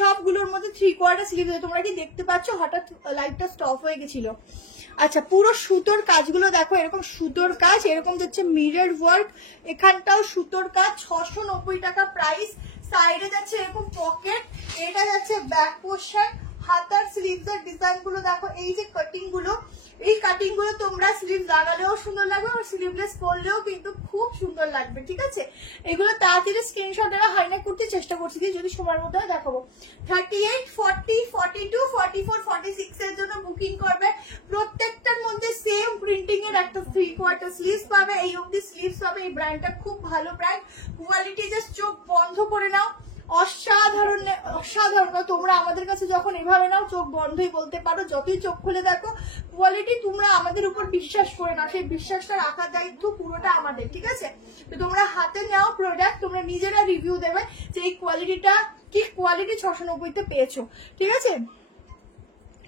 সবগুলোর মধ্যে 3/4 স্লিভ, তোমরা কি দেখতে পাচ্ছ, হঠাৎ লাইটটা স্টপ হয়ে গেছিল। আচ্ছা পুরো সুতোর কাজগুলো দেখো, এরকম সুতোর কাজ, এরকম যাচ্ছে মিরর ওয়ার্ক, এখানটাও সুতোর কাজ। 690 টাকা প্রাইস। সাইডে যাচ্ছে এরকম পকেট, এটা যাচ্ছে ব্যাক পোর্শন, হাতার স্লিভস এর ডিজাইন গুলো দেখো, এই যে কাটিং গুলো, এই কাটিং গুলো তোমরা স্লিভ লাগালেও সুন্দর লাগবে আর স্লিভলেস পরলেও কিন্তু খুব সুন্দর লাগবে, ঠিক আছে। এগুলো তাড়াতাড়ি স্ক্রিনশট দেওয়া হাইলাইট করতে চেষ্টা করছি, যদি সময়ের মধ্যে দেখাবো। 38, 40, 42, 44, 46 এর জন্য বুকিং করবে। প্রত্যেকটার মধ্যে সেম প্রিন্টিং এর একটা 3/4 স্লিভস পাবে, এই অবধি স্লিভস পাবে। এই ব্র্যান্ডটা খুব ভালো ব্র্যান্ড, কোয়ালিটি জাস্ট চোখ বন্ধ করে নাও, অসাধারণ অসাধারণ। তোমরা আমাদের কাছে যখন এভাবে নাও চোখ বন্ধই বলতে পারো, যতই চোখ খুলে দেখো কোয়ালিটি তোমরা আমাদের উপর বিশ্বাস করে না, সেই বিশ্বাসটা রাখার দায়িত্ব পুরোটা আমাদের, ঠিক আছে। তো তোমরা হাতে নাও প্রোডাক্ট, তোমরা নিজেরা রিভিউ দেবে যে এই কোয়ালিটিটা কি কোয়ালিটি 690 পেয়েছো, ঠিক আছে।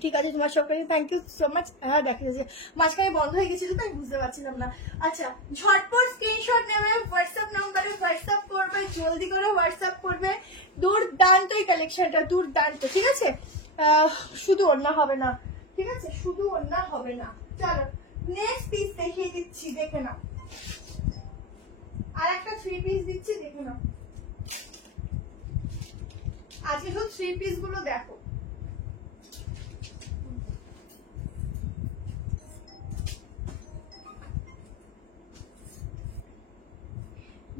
ঠিক আছে, তোমার সবাইকে থ্যাংক ইউ সো মাচ। হ্যাঁ দেখা যাচ্ছে মাঝখানে বন্ধ হয়ে গেছিল তাই বুঝতে পারছিলাম না। আচ্ছা, ঝটপট স্ক্রিনশট নেবে, হোয়াটসঅ্যাপ নাম্বারে হোয়াটসঅ্যাপ করবে, জলদি করে হোয়াটসঅ্যাপ করবে। দুর্দান্ত এই কালেকশনটা, দুর্দান্ত, ঠিক আছে। শুধু ওড়না হবে না, ঠিক আছে, শুধু ওড়না হবে না। চলো নেক্সট পিস দেখিয়ে দিচ্ছি, দেখে নাও। আর একটা 3 পিস দিচ্ছি, দেখে নাও। আজকে শুধু 3 পিস গুলো দেখো।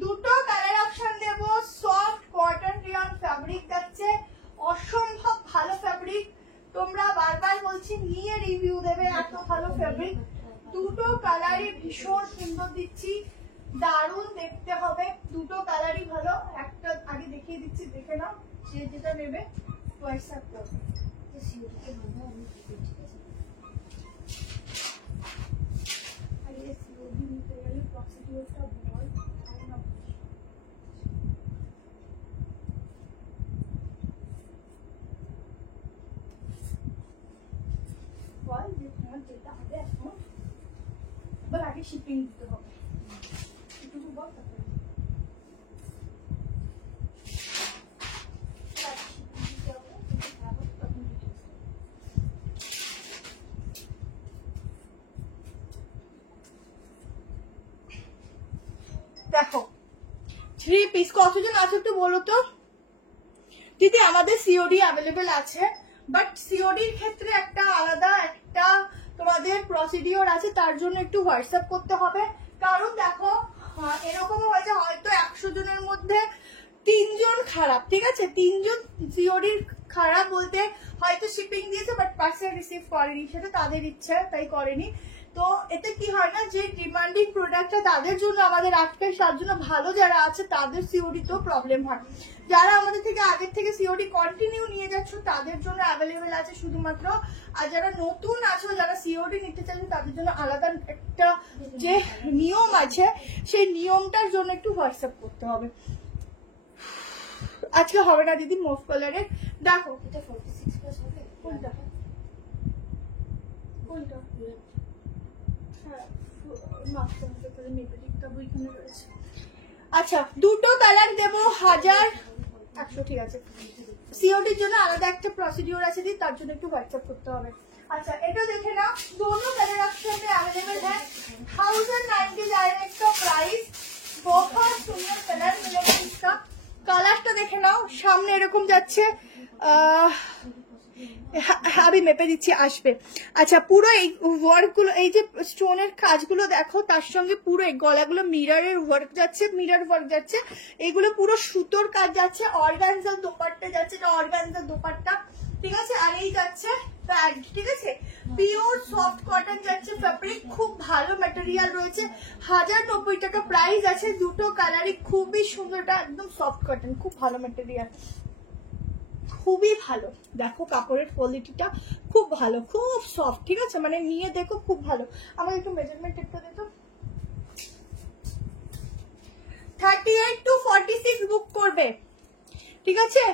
দুটো কালার অপশন দেবো। সফট কটন রিয়ন ফ্যাব্রিক যাচ্ছে, অসম্ভব ভালো ফ্যাব্রিক। তোমরা বারবার বলছি নিয়ে রিভিউ দেবে, এত ভালো ফ্যাব্রিক। দুটো কালারই ভীষণ সুন্দর দিচ্ছি, দারুণ দেখতে হবে। দুটো কালারই ভালো। একটা আগে দেখিয়ে দিচ্ছি, দেখে নাও। যে যেটা নেবে হোয়াটসঅ্যাপ করবে। যেটা হবে এখন বল, আগে শিপিং দিতে হবে। এটুকু বল তারপরে দেখো 3 পিস কতজন আছে একটু বলো তো দিদি। আমাদের সিওডি অ্যাভেলেবেল আছে, বাট সিওডির ক্ষেত্রে একটা আলাদা একটা তোমাদের প্রসিডিওর আছে, তার জন্য একটু হোয়াটসঅ্যাপ করতে হবে। কারণ দেখো এরকম হয়েছে হয়তো 100 জনের মধ্যে 3 জন খারাপ, ঠিক আছে। 3 জন সিওডির খারাপ বলতে হয়তো শিপিং দিয়েছে বাট পার্সেল রিসিভ করেনি, সেটা তাদের ইচ্ছা তাই করেনি। তো এতে কি হয় না, যে ডিমান্ডিং প্রোডাক্টটা তাদের জন্য আমাদের আটকায়, তার জন্য ভালো যারা আছে তাদের সিওডি তো প্রবলেম হয়। যারা আমাদের থেকে আগের থেকে সিওডি কন্টিনিউ নিয়ে যাচ্ছ তাদের জন্য অ্যাভেলেবেল আছে শুধুমাত্র। আর যারা নতুন আছো, যারা সিওডি নিতে চাইছো তাদের জন্য আলাদা একটা যে নিয়ম আছে, সেই নিয়মটার জন্য একটু হোয়াটসঅ্যাপ করতে হবে। আজকে হবে না দিদি মুভ কালারের। দেখো এটা 46 প্লাস হবে। কোনটা কোনটা? আচ্ছা দুটো কালার দেবো 1100, ঠিক আছে। সিওডির জন্য আলাদা একটা প্রসিডিওর আছে, তার জন্য একটু হোয়াটসঅ্যাপ করতে হবে। अच्छा এটা দেখে নাও दोनों कलर ऑप्शन में अवेलेबल है 1099 का प्राइस बहुत सुंदर कलर मिलेगा इसका কালারটা দেখে নাও সামনে এরকম যাচ্ছে আমি মেপে দিচ্ছি আসবে আচ্ছা পুরো এই ওয়ার্কগুলো এই যে স্টোনের কাজগুলো দেখো তার সঙ্গে পুরো এই গলাগুলো মিররের ওয়ার্ক যাচ্ছে মিরর ওয়ার্ক যাচ্ছে এগুলো পুরো সুতোর কাজ যাচ্ছে অর্গানজার দোপাট্টা যাচ্ছে এটা অর্গানজার দোপাট্টা ঠিক আছে আর এই যাচ্ছে প্যান্ট ঠিক আছে পিওর সফট কটন যাচ্ছে ফেব্রিক খুব ভালো ম্যাটেরিয়াল রয়েছে 1090 টাকা প্রাইস আছে দুটো কালারই খুবই সুন্দরটা একদম সফট কটন খুব ভালো ম্যাটেরিয়াল খুবই ভালো দেখো কাপড়ের কোয়ালিটিটা খুব ভালো খুব সফট ঠিক আছে মানে নিয়ে দেখো খুব ভালো আমাকে একটু মেজারমেন্ট টেপটা দে তো 38 to 46 বুক করবে ঠিক আছে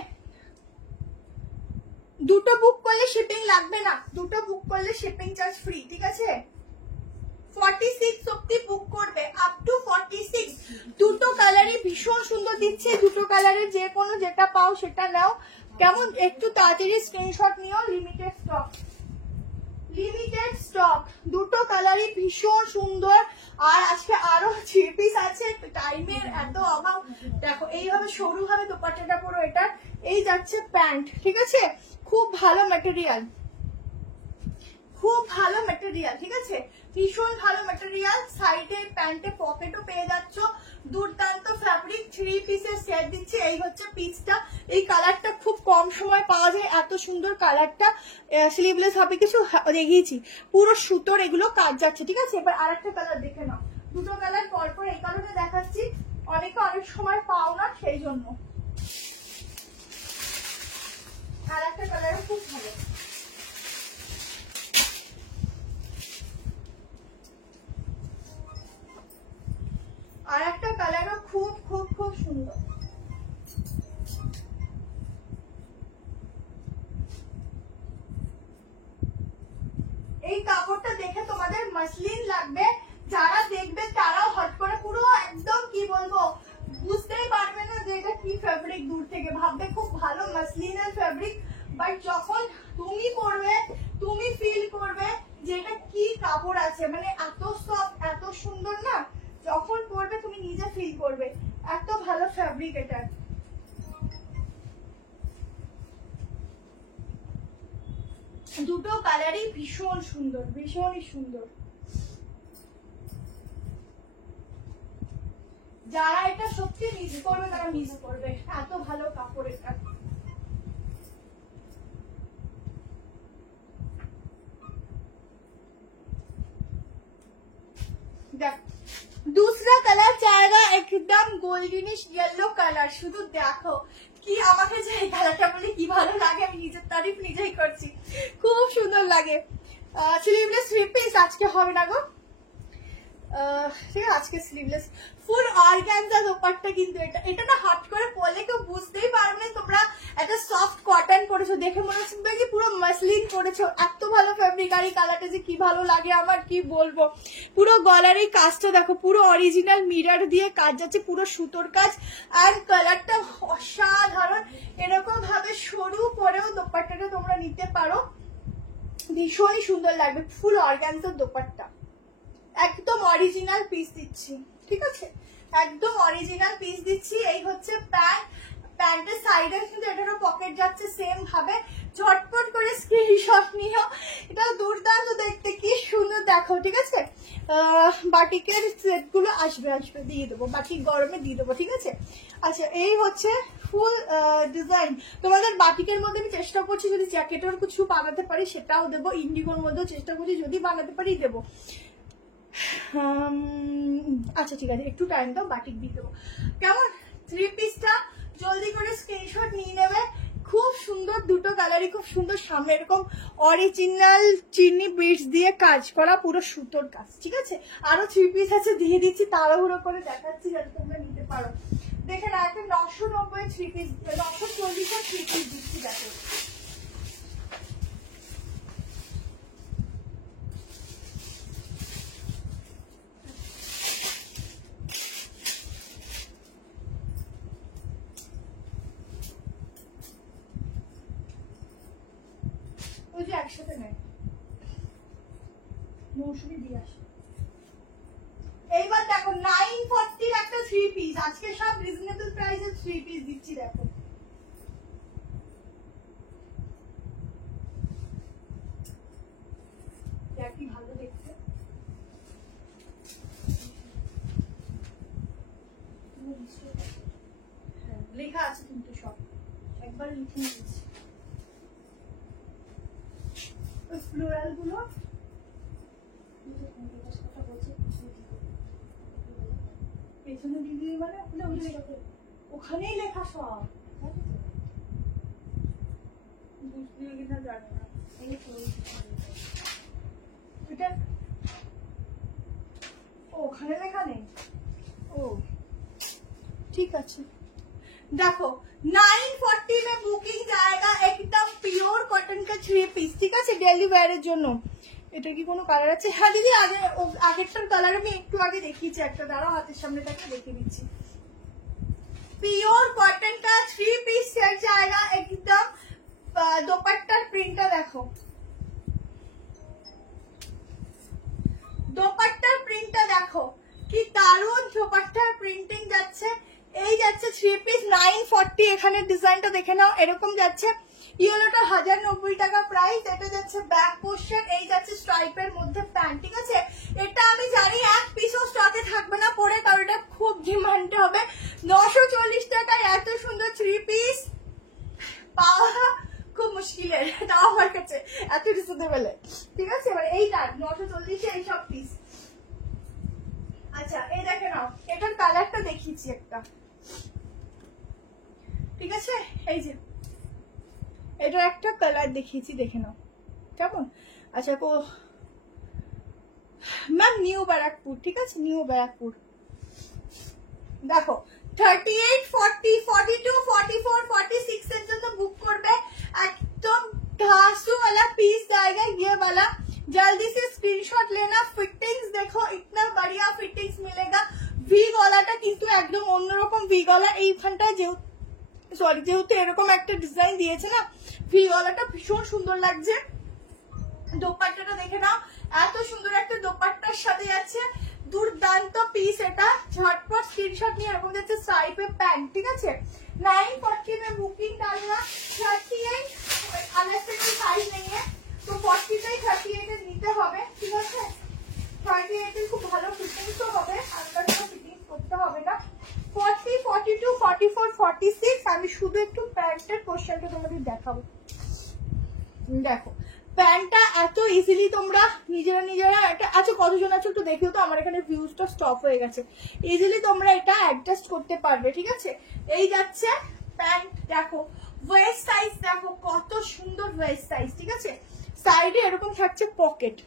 দুটো বুক করলে শিপিং লাগবে না দুটো বুক করলে শিপিং চার্জ ফ্রি ঠিক আছে 46 অবধি বুক করবে আপ টু 46 দুটো কালারই ভীষণ সুন্দর দিচ্ছে দুটো কালারের যে কোনো যেটা পাও সেটা নাও কেমন একটু তাড়াতাড়ি স্ক্রিনশট নিও লিমিটেড স্টক দুটো কালারই ভীষণ সুন্দর আর আজকে আরো 3 পিস আছে টাইমের এত অভাব দেখো এইভাবে সরু ভাবে দোপাট্টাটা পুরো এটা এই যাচ্ছে প্যান্ট ঠিক আছে খুব ভালো ম্যাটেরিয়াল, খুব ভালো ম্যাটেরিয়াল, ঠিক আছে, ভীষণ ভালো ম্যাটেরিয়াল। সাইডে প্যান্টে পকেটও পেয়ে যাচ্ছ, দুর্দান্ত ফ্যাব্রিক। 3 পিসের সেট দিচ্ছে। এই হচ্ছে পিসটা, এই কালারটা খুব কম সময় পাওয়া যায়, এত সুন্দর কালারটা। স্লিভলেস হবে কিছু দেখিয়েছি, পুরো সুতোর এগুলো কাজ যাচ্ছে, ঠিক আছে। এবার আরেকটা কালার দেখে নাও, দুটো কালার পরপর এই কারণে দেখাচ্ছি, অনেকে অনেক সময় পাও না সেই জন্য। আর একটা কালারও খুব ভালো, আর একটা কালারও খুব খুব খুব সুন্দর। এই কাপড়টা দেখে তোমাদের মাসলিন লাগবে, যারা দেখবে তারাও হট করে পুরো একদম কি বলবো বুঝতেই পারবে না যে এটা কি ফ্যাব্রিক, দূর থেকে ভাববে খুব ভালো মাসলিনের ফ্যাব্রিক, বাট যখন তুমি পরবে তুমি ফিল করবে যে এটা কি কাপড় আছে, মানে এত সফট এত সুন্দর না, যখন পরবে তুমি নিজে ফিল করবে এত ভালো ফ্যাব্রিক এটা। দুটো কালারই ভীষণ সুন্দর, ভীষণই সুন্দর। যারা এটা সত্যি মিস করবে তারা মিস করবে, এত ভালো কাপড় এটা। দেখ दूसरा कलर जाएगा एकदम गोल्डनिश येलो कलर। শুধু দেখো কি আমাকে যে এই কালারটা বলে কি ভালো লাগে, আমি নিজের তারিফ নিজেই করছি, খুব সুন্দর লাগে। স্লিভলেস 3 পিস আজকে হবে না গো, ঠিক আছে আজকে স্লিভলেস। ফুল অর্গানজা দোপাট্টা, কিন্তু এটা না হট করে পরলে কেউ বুঝতেই পারবে না তোমরা একটা সফট কটন পরেছো, দেখে মনে হচ্ছে কি পুরো মাসলিন পরেছো, এত ভালো ফ্যাব্রিক। আর এই কালারটা যে কি ভালো লাগে আমার কি বলবো। পুরো গলার এই কাজটা দেখো, পুরো অরিজিনাল মিরর দিয়ে কাজ যাচ্ছে, পুরো সুতোর কাজ, আর কালারটা অসাধারণ। এরকম ভাবে সরু করেও দোপাট্টাটা তোমরা নিতে পারো, ভীষণই সুন্দর লাগবে। ফুল অর্গানজার দোপাট্টা, একদম অরিজিনাল পিস দিচ্ছি, ঠিক আছে, একদম অরিজিনাল পিস দিচ্ছি। এই হচ্ছে প্যান্ট, প্যান্টের সাইডে কিন্তু এটারও পকেট যাচ্ছে সেম ভাবে। ঝটপট করে স্ক্রিনশট নিও, এটা দুর্দান্ত দেখতে, কি সুন্দর দেখো, ঠিক আছে। বাটিকের সেট গুলো আসবে আসবে দিয়ে দেবো, বাটিক গরমে দিয়ে দেবো, ঠিক আছে। আচ্ছা এই হচ্ছে ফুল ডিজাইন। তোমাদের বাটিকের মধ্যে আমি চেষ্টা করছি যদি জ্যাকেটের কিছু বানাতে পারি সেটাও দেবো, ইন্ডিগোর মধ্যেও চেষ্টা করছি যদি বানাতে পারি দেবো। আচ্ছা ঠিক আছে, একটু টাইম দাও, বাটিক দিয়ে দেবো। কেমন 3 পিসটা জলদি করে স্ক্রিনশট নিয়ে নেবে, খুব সুন্দর, দুটো কালারই খুব সুন্দর। সামনে এরকম অরিজিনাল চিনি বিটস দিয়ে কাজ করা, পুরো সুতোর কাজ, ঠিক আছে। আরো 3 পিস আছে, দিয়ে দিচ্ছি, তাড়াহুড়ো করে দেখাচ্ছি যাতে তোমরা নিতে পারো। দেখে না একটা 990 3 পিস, 940 3 পিস দিচ্ছি, দেখো একসাথে নেই, মৌসুমি দিয়ে আসে। এইবার দেখো 940 একটা 3 পিস, আজকে সব রিজনেবল প্রাইসে 3 পিস দিচ্ছি, দেখো কি ভালো দেখতে। লেখা আছে কিন্তু সব, একবার লিখে নিয়েছি ফ্লোরাল গুলো। পেছনে দিদি মানে ওখানেই লেখা সব, বুঝতে কিনা জানি না। ওখানে লেখা নেই, ও ঠিক আছে। देखो 940 में बुकिंग जाएगा, एकदम प्योर कॉटन का 3 পিস, ঠিক আছে, ডেইলি ওয়্যারের জন্য। এটা কি কোনো কালার আছে? হ্যাঁ দিদি, আগেরটার কালার আমি একটু আগে দেখিয়েছি একটা, দাঁড়াও হাতের সামনে থেকে দেখিয়ে দিচ্ছি। प्योर कॉटन का 3 পিস সেট जाएगा एकदम। দোপাট্টার প্রিন্টটা দেখো, দোপাট্টার প্রিন্টটা দেখো কি দারুণ, দোপাট্টার প্রিন্টিং যাচ্ছে। এই যাচ্ছে 3 পিস 940 40 এখানে ডিজাইনটা দেখে নাও, এরকম যাচ্ছে। ইয়েলোটা 1090 টাকা প্রাইস। এটা যাচ্ছে ব্যাক পোর্শন, এই যাচ্ছে স্ট্রাইপের মধ্যে প্যান্ট, ঠিক আছে। এটা আমি জানি এক পিসও স্টকে থাকবে না পরে, কারণ এটা খুব ডিমান্ড হবে। 940 টাকায় এত সুন্দর 3 পিস পাওয়া খুব মুশকিলের, তাও আমার কাছে এত রিজনেবল, ঠিক আছে। এবার এইটা 940 এই সব পিস। আচ্ছা এই দেখে নাও, এটার কালারটা দেখিয়েছি একটা, ঠিক আছে। এই যে এটা একটা কালার দেখিয়েছি, দেখে নাও কেমন। আচ্ছা ম্যাম নিউ ব্যারাকপুর, ঠিক আছে, নিউ ব্যারাকপুর। দেখো 38, 40, 42, 44, 46 এর জন্য বুক করবে। एकदम धांसू वाला पीस जाएगा ये वाला, जल्दी से स्क्रीनशॉट लेना। फिटिंग्स देखो इतना बढ़िया फिटिंग्स मिलेगा। ভি গলাটা কিন্তু একদম অন্যরকম ভি গলা, এইখানটা যেহেতু এরকম একটা ডিজাইন দিয়েছে না, ভি গলাটা ভীষণ সুন্দর লাগছে। দোপাট্টাটা দেখে নাও, এত সুন্দর একটা দোপাট্টার সাথে যাচ্ছে, দুর্দান্ত পিস। এটা ঝটপট স্ক্রিনশট নিয়ে, এরকম যাচ্ছে স্ট্রাইপে প্যান্ট, ঠিক আছে। 940 में बुकिंग डालना। 38 अलग से कोई साइज नहीं है, तो 40 টাই 38 এর নিতে হবে, ঠিক আছে। 38 এর খুব ভালো ফিটিংস হবে, আলাদা করে ফিটিংস করতে হবে না। 40, 42, 44, 46 আমি শুধু একটু প্যান্টের পোর্শনটা তোমাদের দেখাবো। দেখো প্যান্টটা এত ইজিলি তোমরা নিজেরা এটা, আচ্ছা কতজন আছো একটু দেখিও তো, আমার এখানে ভিউজটা স্টপ হয়ে গেছে। ইজিলি তোমরা এটা অ্যাডজাস্ট করতে পারবে, ঠিক আছে। এই যাচ্ছে প্যান্ট, দেখো ওয়েস্ট সাইজ, দেখো কত সুন্দর ওয়েস্ট সাইজ, ঠিক আছে। সাইডে এরকম থাকছে পকেট,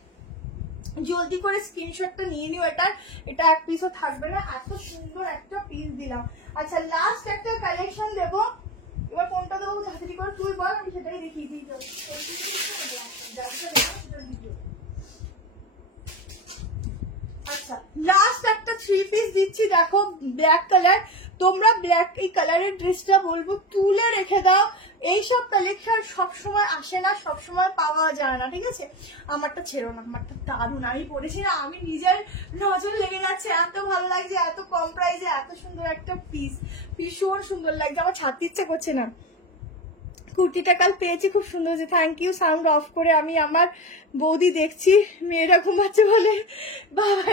জলদি করে স্ক্রিনশটটা নিয়ে নিও। এটা এক পিসও থাকবে না, এত সুন্দর একটা পিস দিলাম। আচ্ছা লাস্ট একটা কালেকশন দেবো, এবার কোনটা দেবো তাড়াতাড়ি করে তুই বল, আমি সেটাই দেখিয়ে দিই। আচ্ছা লাস্ট একটা 3 পিস দিচ্ছি, দেখো ব্ল্যাক কালার। তোমরা ব্ল্যাক এই কালারের ড্রেসটা বলবো তুলে রেখে দাও, এইসব কালেকশন সবসময় আসে না, সবসময় পাওয়া যায় না, ঠিক আছে। আমারটা ছেড়ো না, আমারটা দারুণ, আমি পরেছি না, আমি নিজের নজর লেগে যাচ্ছে, এত ভালো লাগছে, এত কম প্রাইসে এত সুন্দর একটা পিস, ভীষণ সুন্দর লাগছে, আমার ছাড়তে ইচ্ছে করছে না। কুর্তিটা কাল পেয়েছি, খুব সুন্দর হয়েছে, থ্যাংক ইউ। সাউন্ড অফ করে আমি আমার বৌদি দেখছি, মেয়েরা ঘুমাচ্ছে বলে বাবা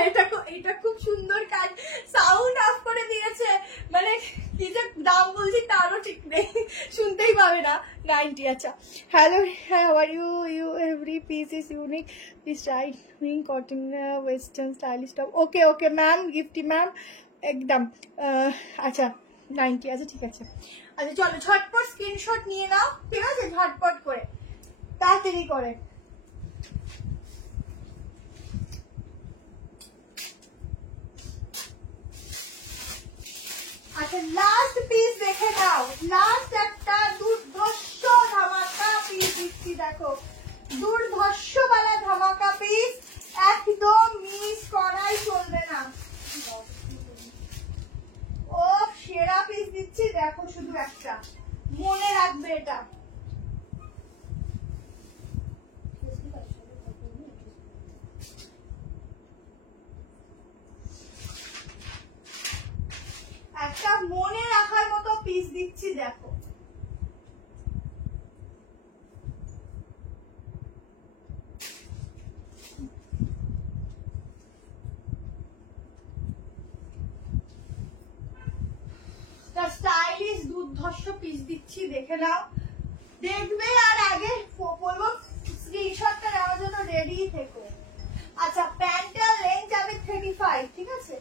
এটা খুব সুন্দর কাজ, সাউন্ড অফ করে দিয়েছে, মানে কি যে দাম বলছি তারও ঠিক নেই, শুনতেই পাবে না। 90। আচ্ছা hello, how are you, every piece is unique, please try doing cotton western stylish top. Okay ma'am, Gifty ma'am, একদম। আচ্ছা 90, আচ্ছা ঠিক আছে। আচ্ছা চলো ঝটপট স্ক্রিনশট নিয়ে নাও, ঠিক আছে, ঝটপট করে তাড়াতাড়ি করে। আচ্ছা লাস্ট পিস দেখে নাও, লাস্ট একটা দুর্ধর্ষ ধামাকা পিস দিচ্ছি, দেখো দুর্ধর্ষ वाला ধামাকা পিস, একদম মিস করাই চলবে না। ও সেরা পিস দিচ্ছি, দেখো শুধু একটা, মনে রাখবে এটা। একটা মনে রাখার মতো পিস দিচ্ছি, দেখো স্টাইলিশ দুর্ধর্ষ পিস দিচ্ছি, দেখে নাও, দেখবে আর আগে বলবো স্ক্রিনশটটা নেওয়ার জন্য রেডি থেকো। আচ্ছা প্যান্টের লেন্থ যাবে 35, ঠিক আছে।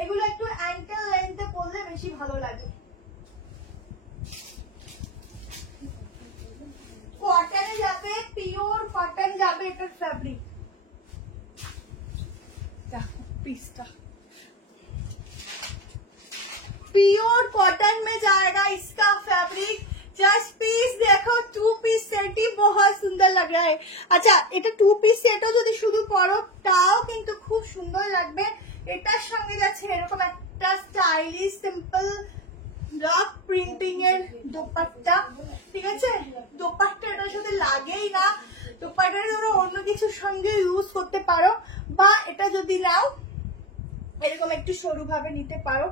এগুলো একটু অ্যাঙ্কেল লেন্থে পরলে বেশি ভালো লাগে। কটনে যাবে, পিওর কটন যাবে এটার ফ্যাব্রিক, দেখো পিসটা प्योर कॉटन में जाएगा इसका फैब्रिक। जस्ट पीस देखो, 2 পিস সেটই बहुत সুন্দর लग रहा है। আচ্ছা এটা 2 পিস সেটও যদি শুধু পরো তাও কিন্তু খুব সুন্দর লাগবে। এটার সঙ্গে যাচ্ছে এরকম একটা স্টাইলিশ সিম্পল ব্লক প্রিন্টিং এর দোপাট্টা, ঠিক আছে। দোপাট্টা এটার সাথে লাগেই না, দোপাট্টাটা তোমরা অন্য কিছুর সঙ্গে ইউজ করতে পারো, বা এটা যদি নাও এরকম একটু সরু ভাবে নিতে পারো।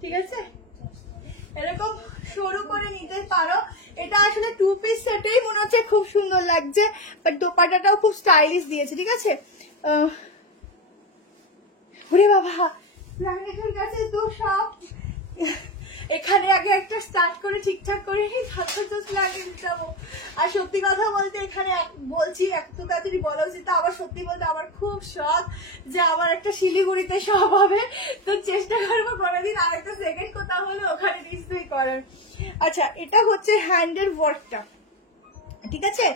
ঠিক আছে, এরকম সরু করে নিতে পারো। এটা আসলে 2 পিস সেটেই মনে হচ্ছে খুব সুন্দর লাগছে, বাট দোপাট্টাটাও খুব স্টাইলিশ দিয়েছে। ঠিক আছে, ওরে বাবা ব্ল্যাঙ্কেটের কাছে তো সব, এখানে আগে একটা স্টার্ট করে ঠিকঠাক করে নি, তারপর তো ব্ল্যাঙ্কেট যাবো। আর সত্যি কথা বলতে এখানে বলছি এত তাড়াতাড়ি বলা উচিত, আবার সত্যি বলতে আমার খুব শখ যে আমার একটা শিলিগুড়িতে সব হবে, তো চেষ্টা করবো কোনোদিন আরেকটা সেকেন্ড কোথাও হলে ওখানে নিশ্চয়ই করার। আচ্ছা, এটা হচ্ছে হ্যান্ডের ওয়ার্কটা। ঠিক আছে,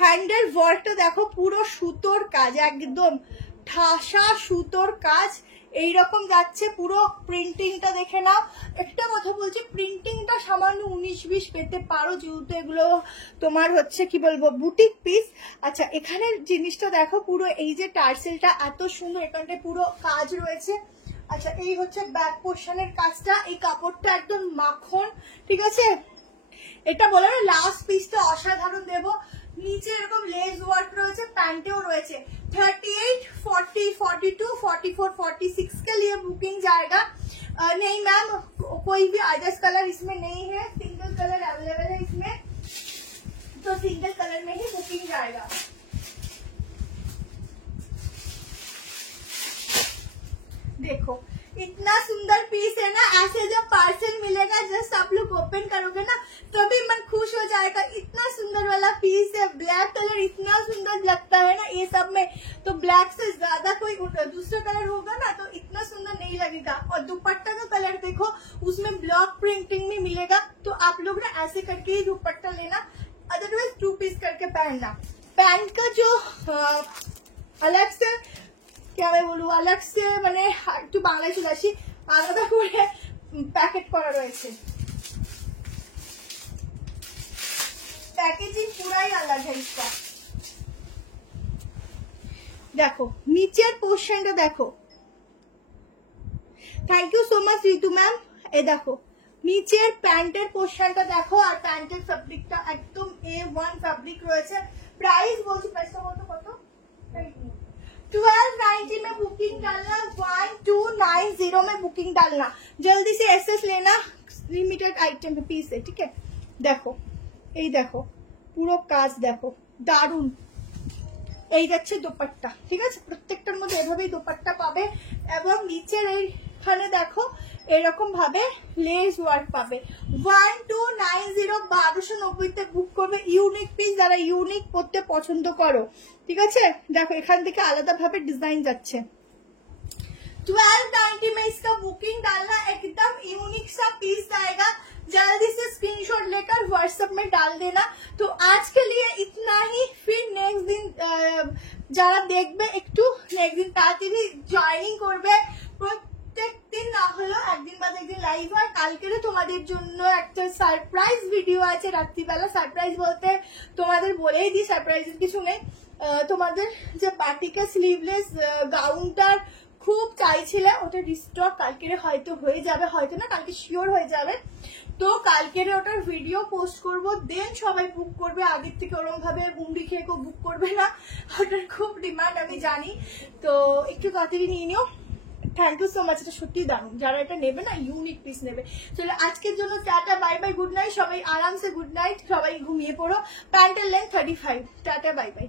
হ্যান্ডের ওয়ার্কটা দেখো পুরো সুতোর কাজ, একদম ঠাসা সুতোর কাজ এইরকম যাচ্ছে। পুরো প্রিন্টিংটা দেখে নাও। একটা কথা বলছি, প্রিন্টিংটা সামান্য 19-20 পেতে পারো, যেহেতু এগুলো তোমার হচ্ছে কি বলবো বুটিক পিস। আচ্ছা, এখানের জিনিসটা দেখো, পুরো এই যে টার্সেলটা এত সুন্দর, এখানটায় পুরো কাজ রয়েছে। আচ্ছা, এই হচ্ছে ব্যাক পোর্শনের কাজটা, এই কাপড়টা একদম মাখন। ঠিক আছে, এটা বলে না লাস্ট পিসটা অসাধারণ দেবো। নিচে এরকম লেস ওয়ার্ক রয়েছে, প্যান্টেও রয়েছে। 38, 40, 42, 44, 46 के लिए बुकिंग जाएगा। नहीं मैम, कोई भी अदर्स कलर इसमें नहीं है, सिंगल कलर अवेलेबल है इसमें, तो सिंगल कलर में ही बुकिंग जाएगा। देखो इतना सुंदर पीस है ना, ऐसे जब पार्सल मिलेगा जस्ट आप लोग ओपन करोगे ना तभी मन खुश हो जाएगा। इतना सुंदर वाला पीस है, ब्लैक कलर इतना सुंदर लगता है ना ये सब में, तो ब्लैक से ज्यादा कोई दूसरा कलर होगा ना तो इतना सुंदर नहीं लगेगा। और दुपट्टा का कलर देखो, उसमें ब्लॉक प्रिंटिंग में मिलेगा, तो आप लोग ना ऐसे करके ही दुपट्टा लेना, अदरवाइज 2 पीस करके पहनना। पैंट का जो अलग से क्या मैं बोलूं, अलग से মানে একটু বাংলায় চলে আসি, আলাদা করে প্যাকেট করা রয়েছে, पैकेजिंग पूरा ही अलग है इसका। देखो नीचे पोर्शन देखो, thank you so much Ritu ma'am. ए देखो नीचे पैंटेर पोर्शनটা দেখো, আর প্যান্টের ফ্যাব্রিকটা একদম A1 ফ্যাব্রিক রয়েছে। প্রাইস বলছি, প্রাইসটা বলতো কত? 1290 में बुकिंग डालना, 1290 में बुकिंग डालना, जल्दी से एसएस लेना, लिमिटेड आइटम पीस है। ठीक है, देखो এই দেখো পুরো কাজ দেখো, দারুন। এই যাচ্ছে দোপাট্টা। ঠিক আছে, প্রত্যেকটার মধ্যে এভাবেই দোপাট্টা পাবে, এবং নিচের এইখানে দেখো এরকম ভাবে লেস ওয়ার্ক পাবে। 1290 1290 বুক করবে। ইউনিক পিস, যারা ইউনিক পড়তে পছন্দ করো। ঠিক আছে, দেখো এখান থেকে আলাদা ভাবে ডিজাইন যাচ্ছে। 1290 में इसका बुकिंग डालना, एकदम यूनिक सा पीस आएगा। जल्दी से स्क्रीनशॉट लेकर व्हाट्सएप में डाल देना। तो आज के लिए इतना ही, फिर नेक्स्ट दिन যারা দেখবে একটু নেক্সট দিন তাড়াতাড়ি জয়েনিং করবে। প্রত্যেক দিন না হলেও একদিন বাদে একদিন লাইভ হয়। কালকেরও তোমাদের জন্য একটা সারপ্রাইজ ভিডিও আছে রাত্রিবেলা। সারপ্রাইজ বলতে তোমাদের বলেই দিই, সারপ্রাইজের কিছু নেই। তোমাদের যে বাটিকা স্লিভলেস গাউনটার খুব চাইছিলে, ওটা রিস্টক কালকের হয়তো হয়ে যাবে, হয়তো না কালকে শিওর হয়ে যাবে। তো কালকের ওটার ভিডিও পোস্ট করব, দেন সবাই বুক করবে। আগের থেকে ওরকম ভাবে বুমড়ি খেয়ে কেউ বুক করবে না, ওটার খুব ডিমান্ড আমি জানি। তো একটু তাড়াতাড়ি নিয়ে নিও। থ্যাংক ইউ সো মাচ, এটা সত্যি দারুণ। যারা এটা নেবে না, ইউনিক পিস নেবে। চলো আজকের জন্য tata bye bye, good night. সবাই আরামসে গুড নাইট, সবাই ঘুমিয়ে পড়ো। প্যান্টের লেন্থ 35। Tata bye bye.